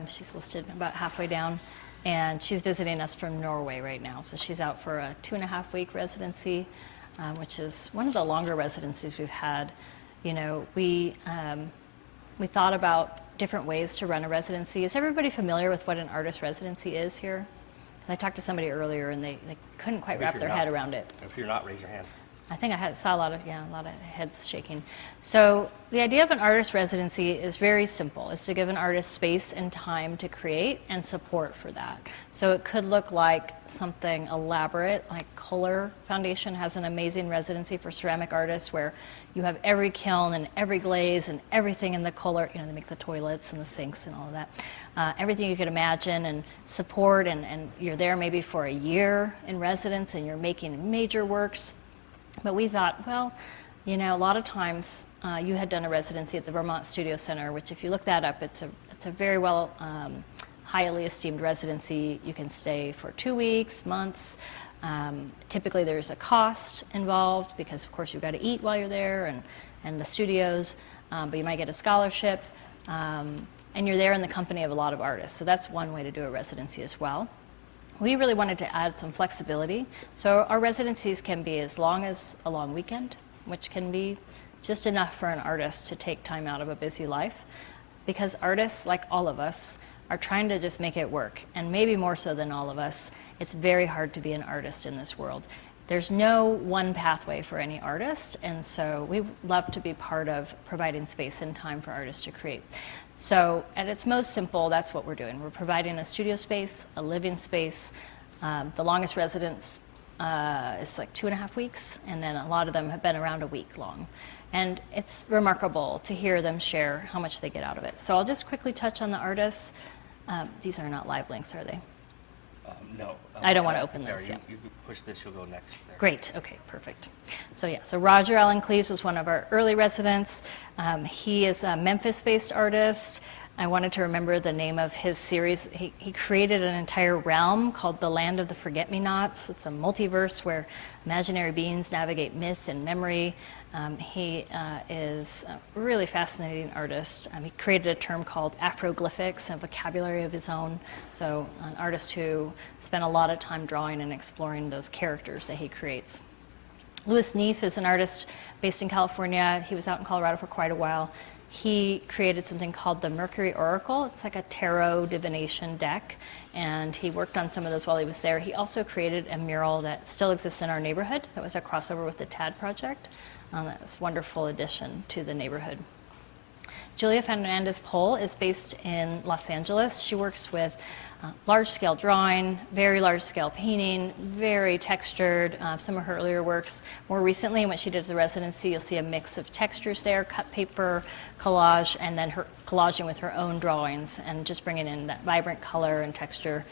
She's listed about halfway down, and she's visiting us from Norway right now. So she's out for a 2.5-week residency, which is one of the longer residencies we've had. We thought about different ways to run a residency. Is everybody familiar with what an artist residency is here? Because I talked to somebody earlier, and they couldn't quite wrap their head around it. If you're not, raise your hand. I think saw a lot of heads shaking. So the idea of an artist residency is very simple. It's to give an artist space and time to create and support for that. So it could look like something elaborate, like Kohler Foundation has an amazing residency for ceramic artists where you have every kiln and every glaze and everything in the Kohler, they make the toilets and the sinks and all of that. Everything you could imagine and support, and you're there maybe for a year in residence and you're making major works. But we thought, well, a lot of times you had done a residency at the Vermont Studio Center, which if you look that up, it's a very well, highly esteemed residency. You can stay for 2 weeks, months. Typically there's a cost involved because of course you've got to eat while you're there and the studios, but you might get a scholarship. And you're there in the company of a lot of artists. So that's one way to do a residency as well. We really wanted to add some flexibility. So our residencies can be as long as a long weekend, which can be just enough for an artist to take time out of a busy life. Because artists, like all of us, are trying to just make it work. And maybe more so than all of us, it's very hard to be an artist in this world. There's no one pathway for any artist, and so we love to be part of providing space and time for artists to create. So at its most simple, that's what we're doing. We're providing a studio space, a living space. The longest residence is like 2.5 weeks, and then a lot of them have been around a week long. And it's remarkable to hear them share how much they get out of it. So I'll just quickly touch on the artists. These are not live links, are they? No. I don't want to open those yet. You push this, you'll go next there. Great, okay, perfect. So Roger Allen Cleaves was one of our early residents. He is a Memphis-based artist. I wanted to remember the name of his series. He created an entire realm called the Land of the Forget-Me-Nots. It's a multiverse where imaginary beings navigate myth and memory. He is a really fascinating artist. He created a term called Afroglyphics, a vocabulary of his own. So an artist who spent a lot of time drawing and exploring those characters that he creates. Louis Neef is an artist based in California. He was out in Colorado for quite a while. He created something called the Mercury Oracle. It's like a tarot divination deck, and he worked on some of those while he was there. He also created a mural that still exists in our neighborhood. That was a crossover with the TAD project. That was a wonderful addition to the neighborhood. Julia Fernandez-Pol is based in Los Angeles. She works with large-scale drawing, very large-scale painting, very textured. Some of her earlier works. More recently, when she did the residency, you'll see a mix of textures there, cut paper, collage, and then her collaging with her own drawings and just bringing in that vibrant color and texture.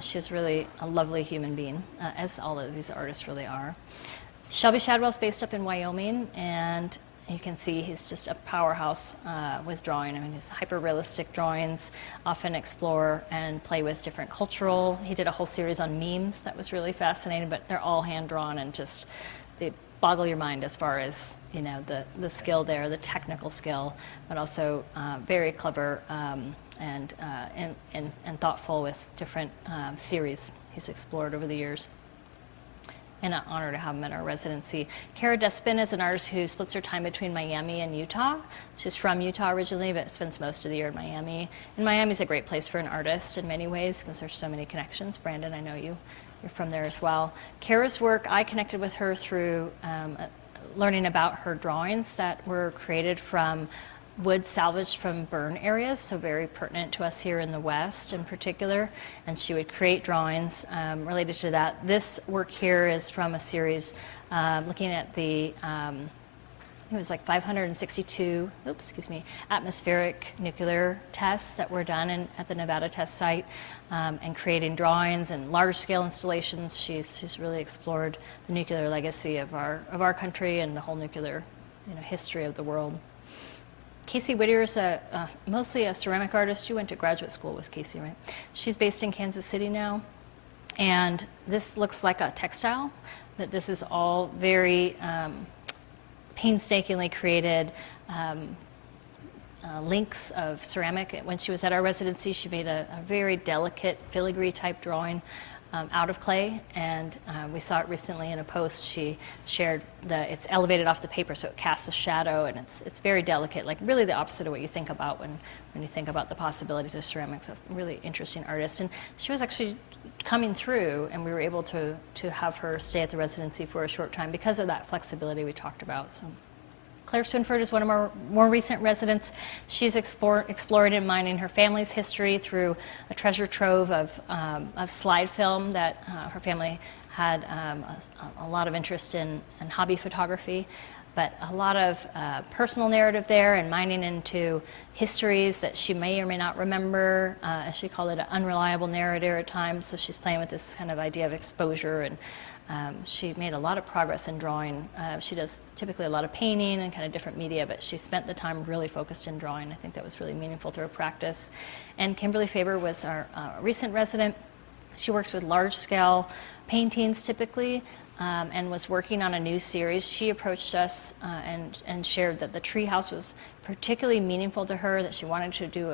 She's really a lovely human being, as all of these artists really are. Shelby Shadwell's based up in Wyoming, and you can see he's just a powerhouse with drawing. I mean, his hyper-realistic drawings often explore and play with different cultural. He did a whole series on memes that was really fascinating, but they're all hand-drawn and just, they boggle your mind as far as, the skill there, the technical skill, but also very clever and thoughtful with different series he's explored over the years. And an honor to have him in our residency. Kara Despin is an artist who splits her time between Miami and Utah. She's from Utah originally, but spends most of the year in Miami. And Miami's a great place for an artist in many ways because there's so many connections. Brandon, I know you're from there as well. Kara's work, I connected with her through learning about her drawings that were created from wood salvaged from burn areas, so very pertinent to us here in the West in particular, and she would create drawings related to that. This work here is from a series looking at the, it was like 562, atmospheric nuclear tests that were done at the Nevada test site, and creating drawings and large-scale installations. She's really explored the nuclear legacy of our country and the whole nuclear history of the world. Casey Whittier is mostly a ceramic artist. You went to graduate school with Casey, right? She's based in Kansas City now. And this looks like a textile, but this is all very painstakingly created links of ceramic. When she was at our residency, she made a very delicate filigree type drawing out of clay, and we saw it recently in a post. She shared it's elevated off the paper, so it casts a shadow, and it's very delicate, like really the opposite of what you think about when you think about the possibilities of ceramics. A really interesting artist, and she was actually coming through, and we were able to have her stay at the residency for a short time because of that flexibility we talked about. So Claire Swinford is one of our more recent residents. She's exploring and mining her family's history through a treasure trove of slide film that her family had a lot of interest in hobby photography, but a lot of personal narrative there and mining into histories that she may or may not remember. As she called it, an unreliable narrator at times. So she's playing with this kind of idea of exposure, and she made a lot of progress in drawing. She does typically a lot of painting and kind of different media, but she spent the time really focused in drawing. I think that was really meaningful to her practice. And Kimberly Faber was our recent resident. She works with large-scale paintings typically, and was working on a new series. She approached us and shared that the treehouse was particularly meaningful to her, that she wanted to do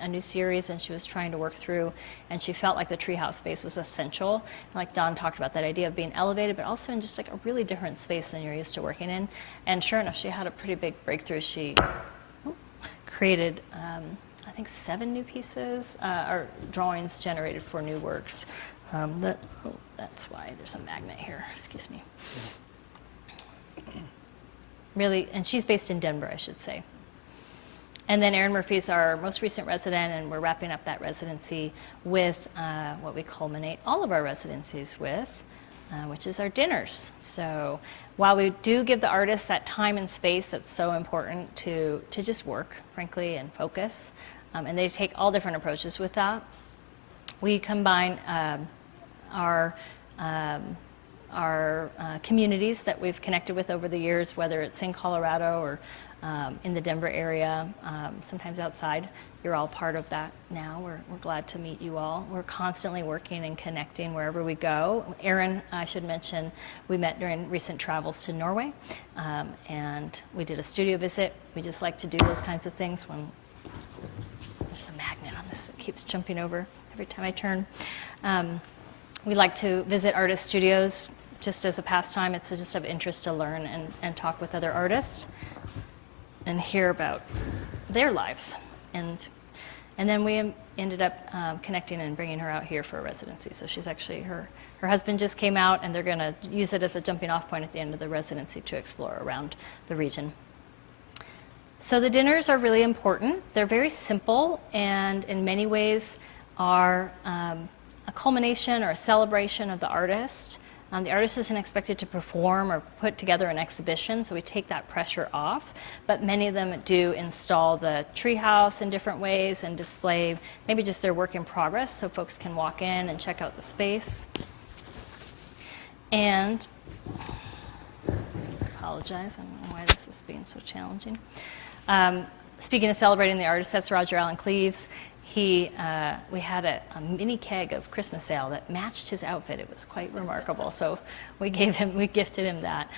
a new series, and she was trying to work through, and she felt like the treehouse space was essential. Like Don talked about, that idea of being elevated, but also in just like a really different space than you're used to working in. And sure enough, she had a pretty big breakthrough. She created, I think, 7 new pieces, or drawings generated for new works. That's why there's a magnet here, excuse me. Really, and she's based in Denver, I should say. And then Erin Murphy is our most recent resident, and we're wrapping up that residency with what we culminate all of our residencies with, which is our dinners. So while we do give the artists that time and space that's so important to just work, frankly, and focus, and they take all different approaches with that, we combine our communities that we've connected with over the years, whether it's in Colorado or in the Denver area, sometimes outside. You're all part of that now. We're glad to meet you all. We're constantly working and connecting wherever we go. Erin, I should mention, we met during recent travels to Norway, and we did a studio visit. We just like to do those kinds of things when there's a magnet on this that keeps jumping over every time I turn. We like to visit artist studios just as a pastime. It's just of interest to learn and talk with other artists and hear about their lives. And then we ended up connecting and bringing her out here for a residency. So she's actually, her husband just came out, and they're going to use it as a jumping off point at the end of the residency to explore around the region. So the dinners are really important. They're very simple, and in many ways are a culmination or a celebration of the artist. The artist isn't expected to perform or put together an exhibition, so we take that pressure off. But many of them do install the treehouse in different ways and display maybe just their work in progress, so folks can walk in and check out the space. And apologize, I don't know why this is being so challenging. Speaking of celebrating the artist, that's Roger Allen Cleaves. We had a mini keg of Christmas ale that matched his outfit. It was quite remarkable. So we gifted him that.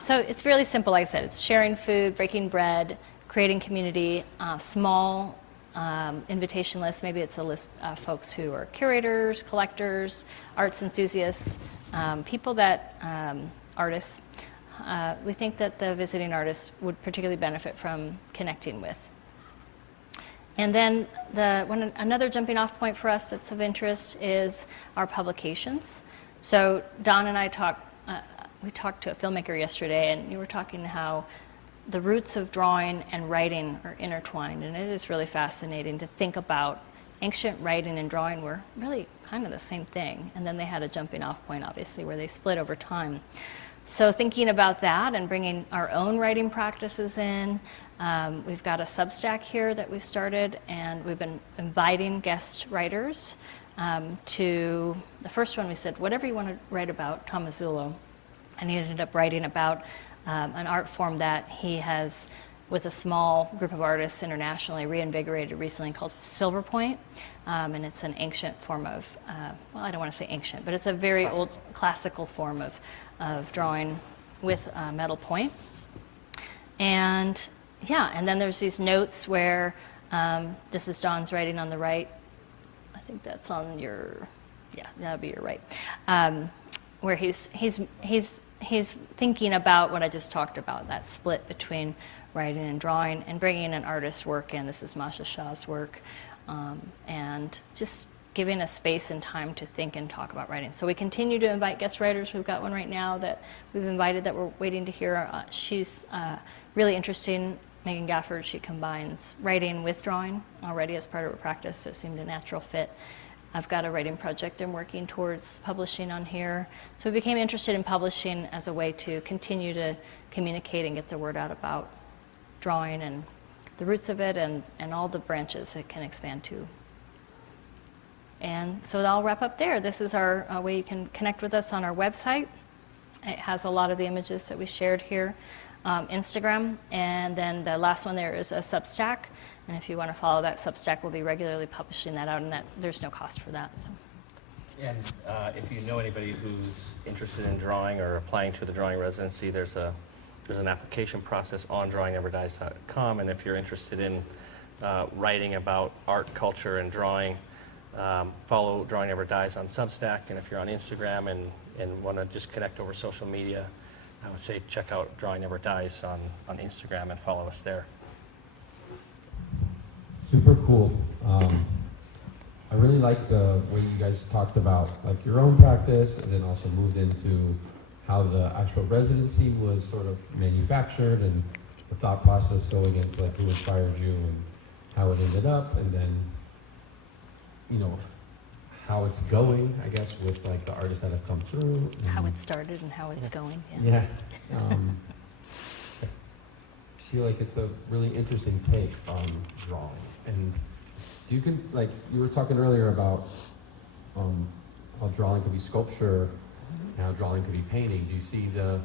So it's really simple, like I said. It's sharing food, breaking bread, creating community, small invitation list. Maybe it's a list of folks who are curators, collectors, arts enthusiasts, people that, artists, we think that the visiting artists would particularly benefit from connecting with. And then another jumping off point for us that's of interest is our publications. So Don and I we talked to a filmmaker yesterday, and you were talking how the roots of drawing and writing are intertwined, and it is really fascinating to think about ancient writing and drawing were really kind of the same thing, and then they had a jumping off point, obviously, where they split over time. So thinking about that and bringing our own writing practices in, we've got a Substack here that we've started, and we've been inviting guest writers to, the first one we said, whatever you want to write about Tom Mazzullo. And he ended up writing about an art form that he has, with a small group of artists internationally, reinvigorated recently called Silver Point. And it's an ancient form of, well, I don't want to say ancient, but it's a very old classical form of drawing with metal point. And yeah, and then there's these notes where this is Don's writing on the right. I think that's on your Yeah, that'd be your right. Where he's thinking about what I just talked about, that split between writing and drawing, and bringing an artist's work in. This is Masha Shah's work, and just giving us space and time to think and talk about writing. So we continue to invite guest writers. We've got one right now that we've invited that we're waiting to hear. She's really interesting. Megan Gafford, she combines writing with drawing already as part of her practice, so it seemed a natural fit. I've got a writing project I'm working towards publishing on here. So we became interested in publishing as a way to continue to communicate and get the word out about drawing and the roots of it and all the branches it can expand to. And so I'll wrap up there. This is our way you can connect with us on our website. It has a lot of the images that we shared here. Instagram, and then the last one there is a Substack. And if you want to follow that Substack, we'll be regularly publishing that out, and that there's no cost for that. So. And if you know anybody who's interested in drawing or applying to the drawing residency, there's an application process on drawingneverdies.com. And if you're interested in writing about art, culture, and drawing, follow Drawing Never Dies on Substack. And if you're on Instagram and want to just connect over social media, I would say check out Drawing Never Dies on Instagram and follow us there. Super cool. I really like the way you guys talked about like your own practice, and then also moved into how the actual residency was sort of manufactured, and the thought process going into like who inspired you and how it ended up, and then how it's going, I guess, with like the artists that have come through. How it started and how it's going. Yeah. I feel like it's a really interesting take on drawing. And you were talking earlier about how drawing could be sculpture and how drawing could be painting. Do you see the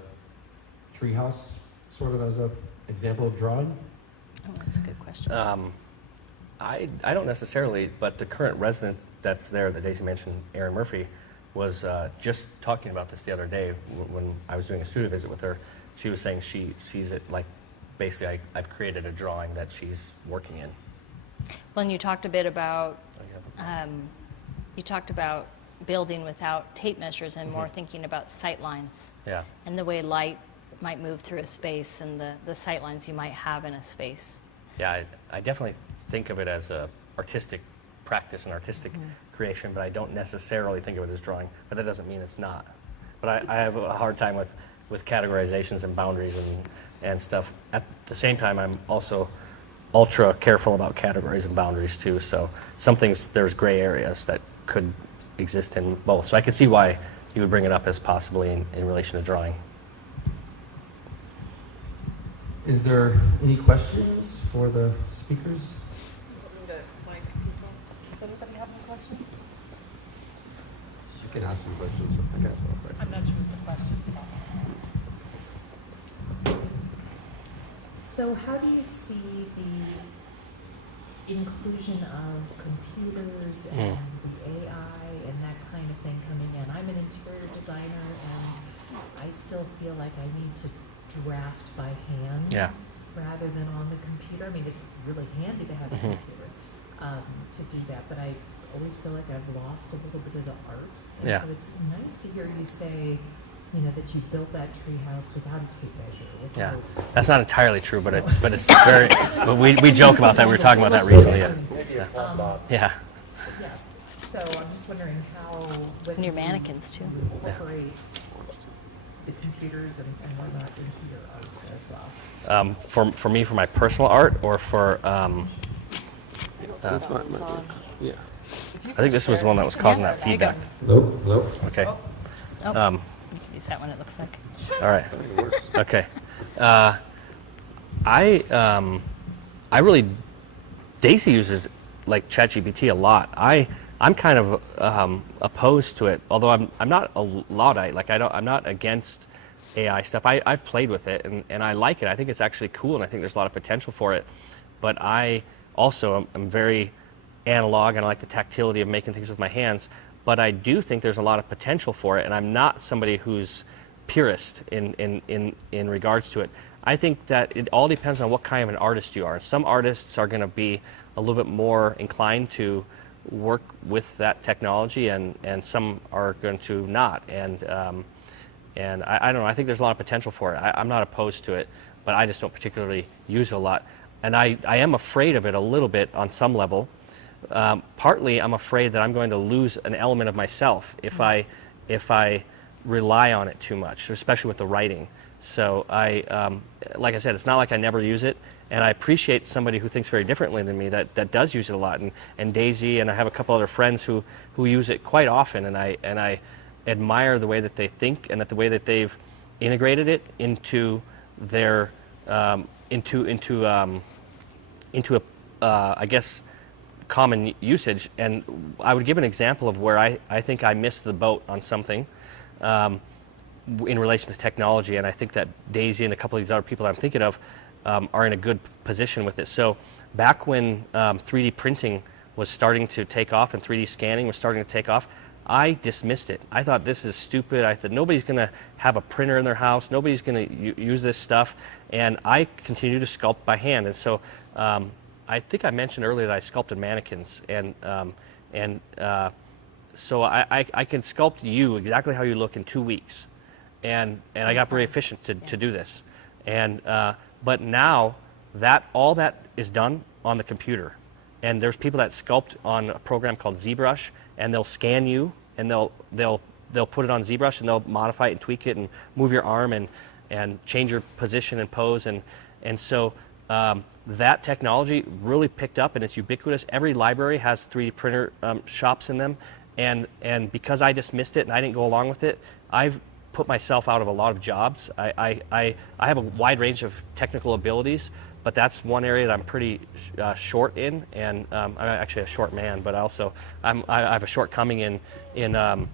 treehouse sort of as an example of drawing? Oh, that's a good question. I don't necessarily, but the current resident that's there that Daisy mentioned, Erin Murphy, was just talking about this the other day when I was doing a studio visit with her. She was saying she sees it like basically I've created a drawing that she's working in. Well, and you talked a bit about building without tape measures and more thinking about sight lines. Yeah. And the way light might move through a space and the sight lines you might have in a space. Yeah, I definitely think of it as a artistic practice and artistic creation, but I don't necessarily think of it as drawing. But that doesn't mean it's not. But I have a hard time with categorizations and boundaries and stuff. At the same time, I'm also ultra careful about categories and boundaries too. So some things, there's gray areas that could exist in both. So I could see why you would bring it up as possibly in relation to drawing. Is there any questions for the speakers? Does anybody have any questions? You can ask some questions, I guess. I'm not sure it's a question. So how do you see the inclusion of computers and the AI and that kind of thing coming in? I'm an interior designer, and I still feel like I need to draft by hand rather than on the computer. I mean, it's really handy to have a computer to do that, but I always feel like I've lost a little bit of the art. And so it's nice to hear you say, that you built that treehouse without a tape measure. Without That's not entirely true, but it's very. But we joke about that. We were talking about that recently. Yeah. So I'm just wondering how. And your mannequins too. Incorporate the computers and whatnot into your art as well. For me, for my personal art, or for That's my yeah. I think this was the one that was causing that feedback. Hello? Okay. Oh, you can use that one, it looks like. All right. Okay. I really, Daisy uses like ChatGPT a lot. I'm kind of opposed to it, although I'm not a Luddite. Like I'm not against AI stuff. I've played with it and I like it. I think it's actually cool, and I think there's a lot of potential for it. But I also am very analog, and I like the tactility of making things with my hands. But I do think there's a lot of potential for it, and I'm not somebody who's purist in regards to it. I think that it all depends on what kind of an artist you are. Some artists are going to be a little bit more inclined to work with that technology, and some are going to not. And I don't know. I think there's a lot of potential for it. I'm not opposed to it, but I just don't particularly use it a lot. And I am afraid of it a little bit on some level. Partly, I'm afraid that I'm going to lose an element of myself if I rely on it too much, especially with the writing. So like I said, it's not like I never use it, and I appreciate somebody who thinks very differently than me that does use it a lot. And Daisy, and I have a couple other friends who use it quite often, and I admire the way that they think and that the way that they've integrated it into their into a I guess common usage. And I would give an example of where I think I missed the boat on something in relation to technology, and I think that Daisy and a couple of these other people I'm thinking of are in a good position with it. So back when 3D printing was starting to take off and 3D scanning was starting to take off, I dismissed it. I thought, this is stupid. I thought, nobody's going to have a printer in their house. Nobody's going to use this stuff. And I continue to sculpt by hand. And so I think I mentioned earlier that I sculpted mannequins. So I can sculpt you exactly how you look in 2 weeks. And I got very efficient to do this. But now all that is done on the computer. And there's people that sculpt on a program called ZBrush, and they'll scan you, and they'll put it on ZBrush, and they'll modify it and tweak it and move your arm and change your position and pose. And so that technology really picked up, and it's ubiquitous. Every library has 3D printer shops in them. And because I dismissed it and I didn't go along with it, I've put myself out of a lot of jobs. I have a wide range of technical abilities, but that's one area that I'm pretty short in, and I'm actually a short man, but also I have a shortcoming in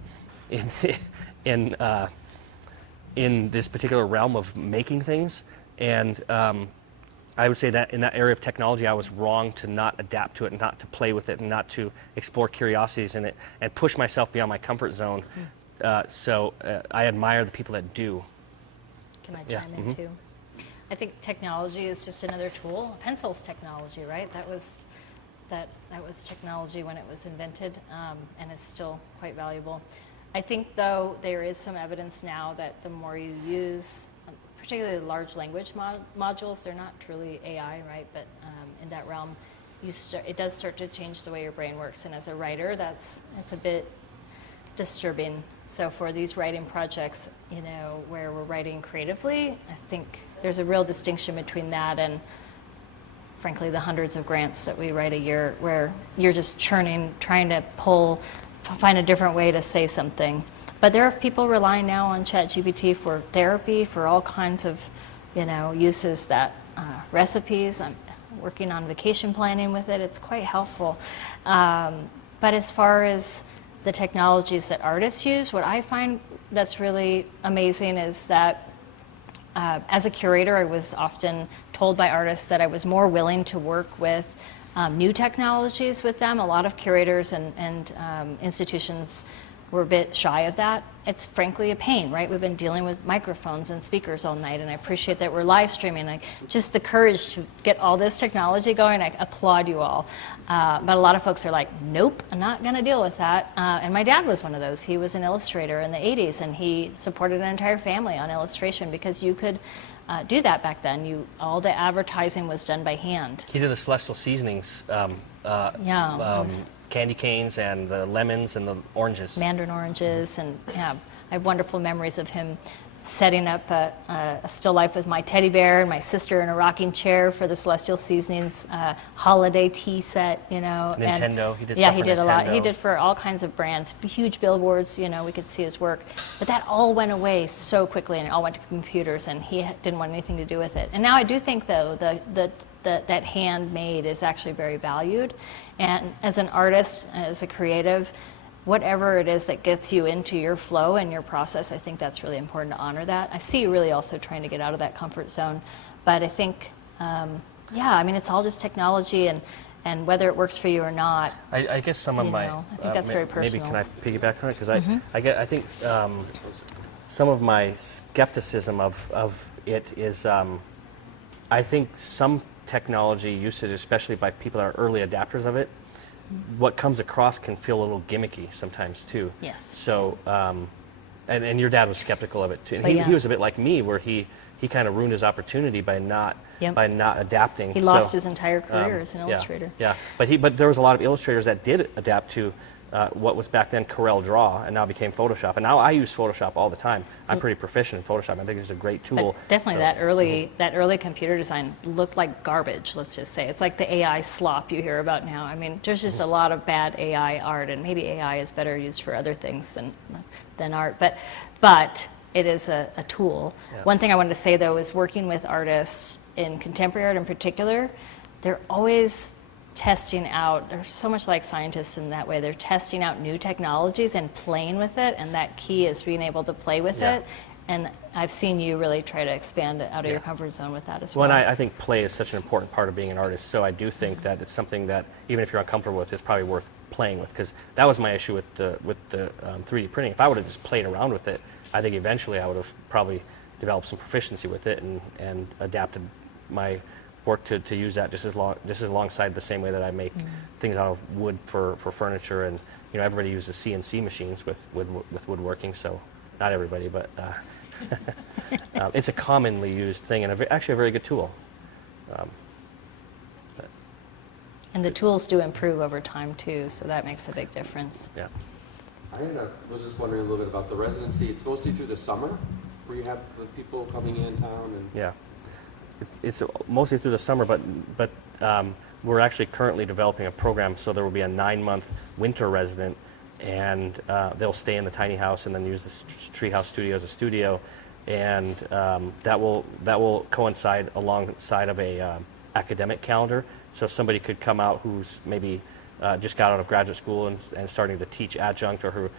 this particular realm of making things. And I would say that in that area of technology, I was wrong to not adapt to it, and not to play with it, and not to explore curiosities in it, and push myself beyond my comfort zone. So I admire the people that do. Can I chime in too? I think technology is just another tool. Pencil's technology, right? That was technology when it was invented, and it's still quite valuable. I think, though, there is some evidence now that the more you use, particularly large language modules, they're not truly AI, right? But in that realm, it does start to change the way your brain works. And as a writer, that's a bit disturbing. So for these writing projects, where we're writing creatively, I think there's a real distinction between that and, frankly, the hundreds of grants that we write a year, where you're just churning, trying to find a different way to say something. But there are people relying now on ChatGPT for therapy, for all kinds of, uses. That recipes. I'm working on vacation planning with it. It's quite helpful. But as far as the technologies that artists use, what I find that's really amazing is that as a curator, I was often told by artists that I was more willing to work with new technologies with them. A lot of curators and institutions were a bit shy of that. It's frankly a pain, right? We've been dealing with microphones and speakers all night, and I appreciate that we're live streaming. Just the courage to get all this technology going, I applaud you all. But a lot of folks are like, nope, I'm not gonna deal with that. And my dad was one of those. He was an illustrator in the 80s, and he supported an entire family on illustration because you could do that back then. All the advertising was done by hand. He did the Celestial Seasonings. Candy canes and the lemons and the oranges. Mandarin oranges, and I have wonderful memories of him setting up a still life with my teddy bear and my sister in a rocking chair for the Celestial Seasonings holiday tea set, Nintendo, he did stuff he for did Nintendo. a lot. He did for all kinds of brands, huge billboards, we could see his work. But that all went away so quickly, and it all went to computers, and he didn't want anything to do with it. And now I do think, though, that handmade is actually very valued. And as an artist, as a creative, whatever it is that gets you into your flow and your process, I think that's really important to honor that. I see you really also trying to get out of that comfort zone. But I think, it's all just technology, and whether it works for you or not. I guess some of I think that's very personal. Maybe can I piggyback on it? Because I think some of my skepticism of it is, I think some technology usage, especially by people that are early adapters of it, what comes across can feel a little gimmicky sometimes too. Yes. So, and your dad was skeptical of it too. And Oh, he, yeah. he was a bit like me, where he kind of ruined his opportunity by not Yep. adapting. He So, lost his entire career as an yeah, illustrator. Yeah, but there was a lot of illustrators that did adapt to what was back then Corel Draw, and now became Photoshop. And now I use Photoshop all the time. I'm pretty proficient in Photoshop. I think it's a great tool. But definitely So- that early computer design looked like garbage, let's just say. It's like the AI slop you hear about now. I mean, there's just a lot of bad AI art, and maybe AI is better used for other things than art. But it is a tool. Yeah. One thing I wanted to say, though, is working with artists in contemporary art in particular, they're always testing out. They're so much like scientists in that way. They're testing out new technologies and playing with it, and that key is being able to play with Yeah. it. And I've seen you really try to expand it out of your comfort zone with that as Well, well. and I think play is such an important part of being an artist. So I do think that it's something that even if you're uncomfortable with, it's probably worth playing with. Because that was my issue with the 3D printing. If I would have just played around with it, I think eventually I would have probably developed some proficiency with it and adapted my work to use that just as alongside the same way that I make things out of wood for furniture. And everybody uses CNC machines with woodworking. So not everybody, but it's a commonly used thing and actually a very good tool. And the tools do improve over time too, so that makes a big difference. Yeah. I was just wondering a little bit about the residency. It's mostly through the summer, where you have the people coming in town and. Yeah, it's mostly through the summer, but we're actually currently developing a program, so there will be a 9-month winter resident, and they'll stay in the tiny house and then use the Treehouse Studio as a studio, and that will coincide alongside of a academic calendar. So somebody could come out who's maybe just got out of graduate school and starting to teach adjunct, or who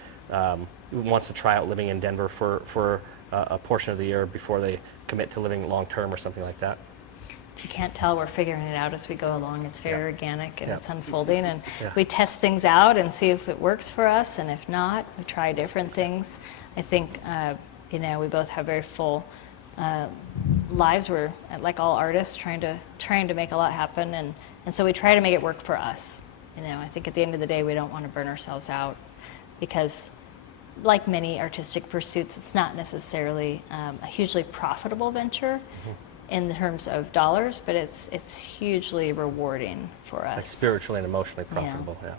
wants to try out living in Denver for a portion of the year before they commit to living long term or something like that. If you can't tell, we're figuring it out as we go along. It's very organic and Yeah. it's unfolding, and Yeah. we test things out and see if it works for us, and if not, we try different things. I think we both have very full lives. We're like all artists, trying to make a lot happen, and so we try to make it work for us. I think at the end of the day, we don't want to burn ourselves out, because like many artistic pursuits, it's not necessarily a hugely profitable venture in terms of dollars, but it's hugely rewarding for us. Like spiritually and emotionally Yeah. profitable. Yeah.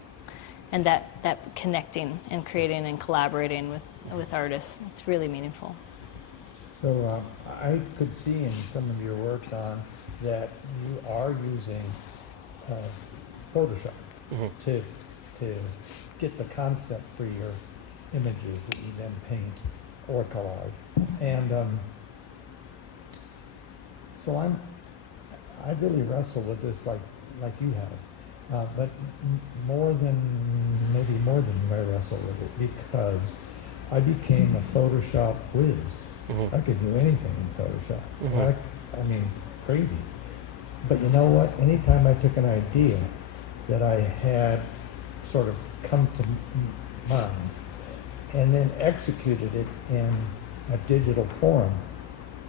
And that connecting and creating and collaborating with artists, it's really meaningful. So I could see in some of your work, Don, that you are using Photoshop to get the concept for your images that you then paint or collage. And so I really wrestle with this like you have, but maybe more than you, I wrestle with it because I became a Photoshop whiz. I could do anything in Photoshop. I mean, crazy. But you know what? Anytime I took an idea that I had sort of come to mind and then executed it in a digital form,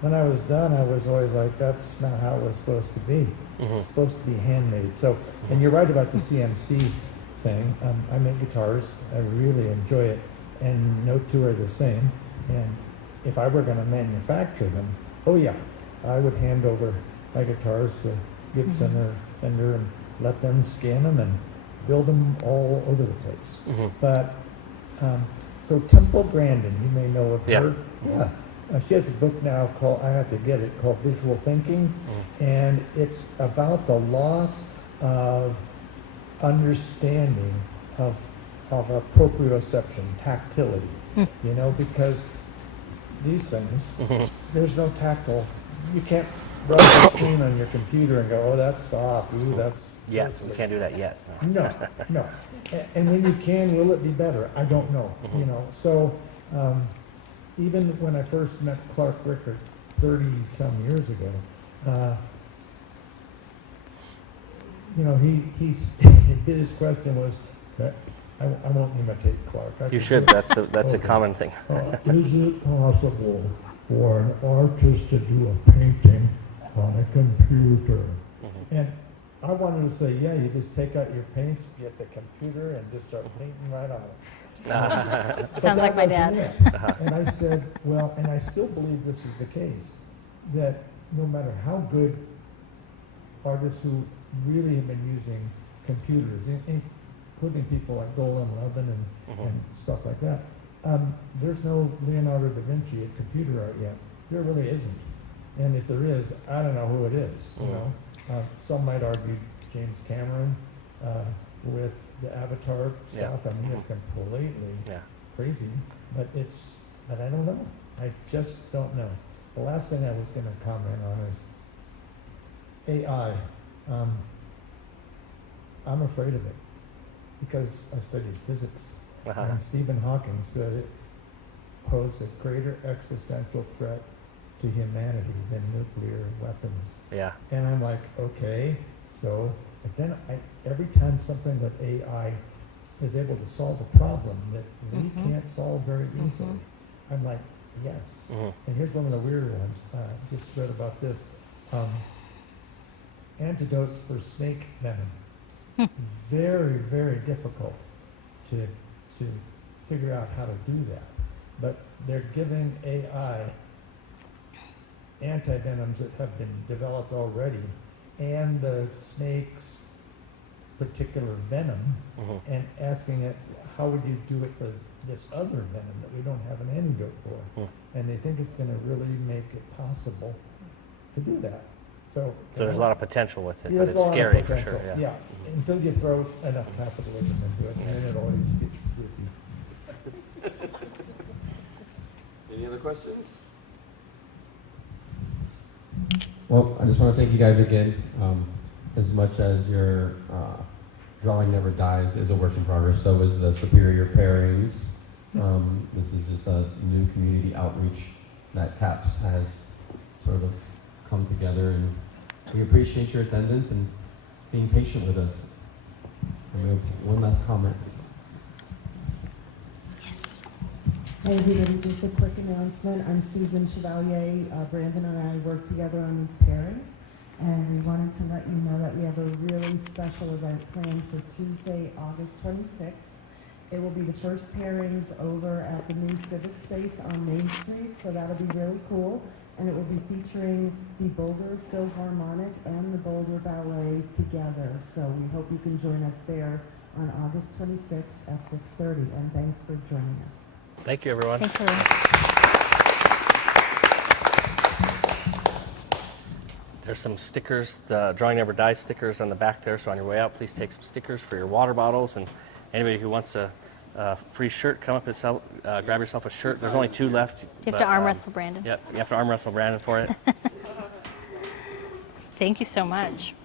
when I was done, I was always like, that's not how it was supposed to be. It's supposed to be handmade. So, and you're right about the CNC thing. I make guitars. I really enjoy it. And no two are the same. And if I were going to manufacture them, oh yeah, I would hand over my guitars to Gibson or Fender and let them scan them and build them all over the place. But so Temple Grandin, you may know of her. Yeah. She has a book now called, I have to get it, called Visual Thinking, and it's about the loss of understanding of proprioception, tactility, because these things, there's no tactile, you can't rub the screen on your computer and go, oh, that's soft, ooh, that's... Yeah, that's you can't do that yet. No. And when you can, will it be better? I don't know, So even when I first met Clark Rickert 30-some years ago, his question was, I won't imitate Clark. You should. That's a common thing. Is it possible for an artist to do a painting on a computer? And I wanted to say, yeah, you just take out your paints, get the computer, and just start painting right on it. But Sounds that like my wasn't dad. it. And I said, well, and I still believe this is the case, that no matter how good artists who really have been using computers, including people like Golan Levin and stuff like that, there's no Leonardo da Vinci at computer art yet. There really isn't. And if there is, I don't know who it is, you know. Some might argue James Cameron with the Avatar stuff. I mean, it's completely crazy, but I don't know. I just don't know. The last thing I was going to comment on is AI. I'm afraid of it because I studied physics, and Stephen Hawking said it posed a greater existential threat to humanity than nuclear weapons. Yeah. And I'm like, okay, so, but then every time something with AI is able to solve a problem that we can't solve very easily, I'm like, yes. And here's one of the weirder ones. Just read about this. Antidotes for snake venom. Very, very difficult to figure out how to do that. But they're giving AI antivenoms that have been developed already and the snake's particular venom and asking it, how would you do it for this other venom that we don't have an antidote for? And they think it's going to really make it possible to do that. So there's a lot of potential with it, yeah, but there's it's a lot of scary for potential. sure. Yeah, until you throw enough capitalism into it, and it always gets goofy. Any other questions? Well, I just want to thank you guys again. As much as your Drawing Never Dies is a work in progress, so is the Superior Pairings. This is just a new community outreach that CAPS has sort of come together, and we appreciate your attendance and being patient with us. And we have one last comment. Yes. Hey everybody, just a quick announcement. I'm Susan Chevalier. Brandon and I work together on these pairings, and we wanted to let you know that we have a really special event planned for Tuesday, August 26th. It will be the first pairings over at the new Civic Space on Main Street, so that'll be really cool. And it will be featuring the Boulder Philharmonic and the Boulder Ballet together. So we hope you can join us there on August 26th at 6:30. And thanks for joining us. Thank you, everyone. Thanks, Lily. There's some stickers, the Drawing Never Dies stickers on the back there, so on your way out, please take some stickers for your water bottles, and anybody who wants a free shirt, come up and grab yourself a shirt. There's only 2 left. You have to arm wrestle Brandon. Yep, you have to arm wrestle Brandon for it. Thank you so much.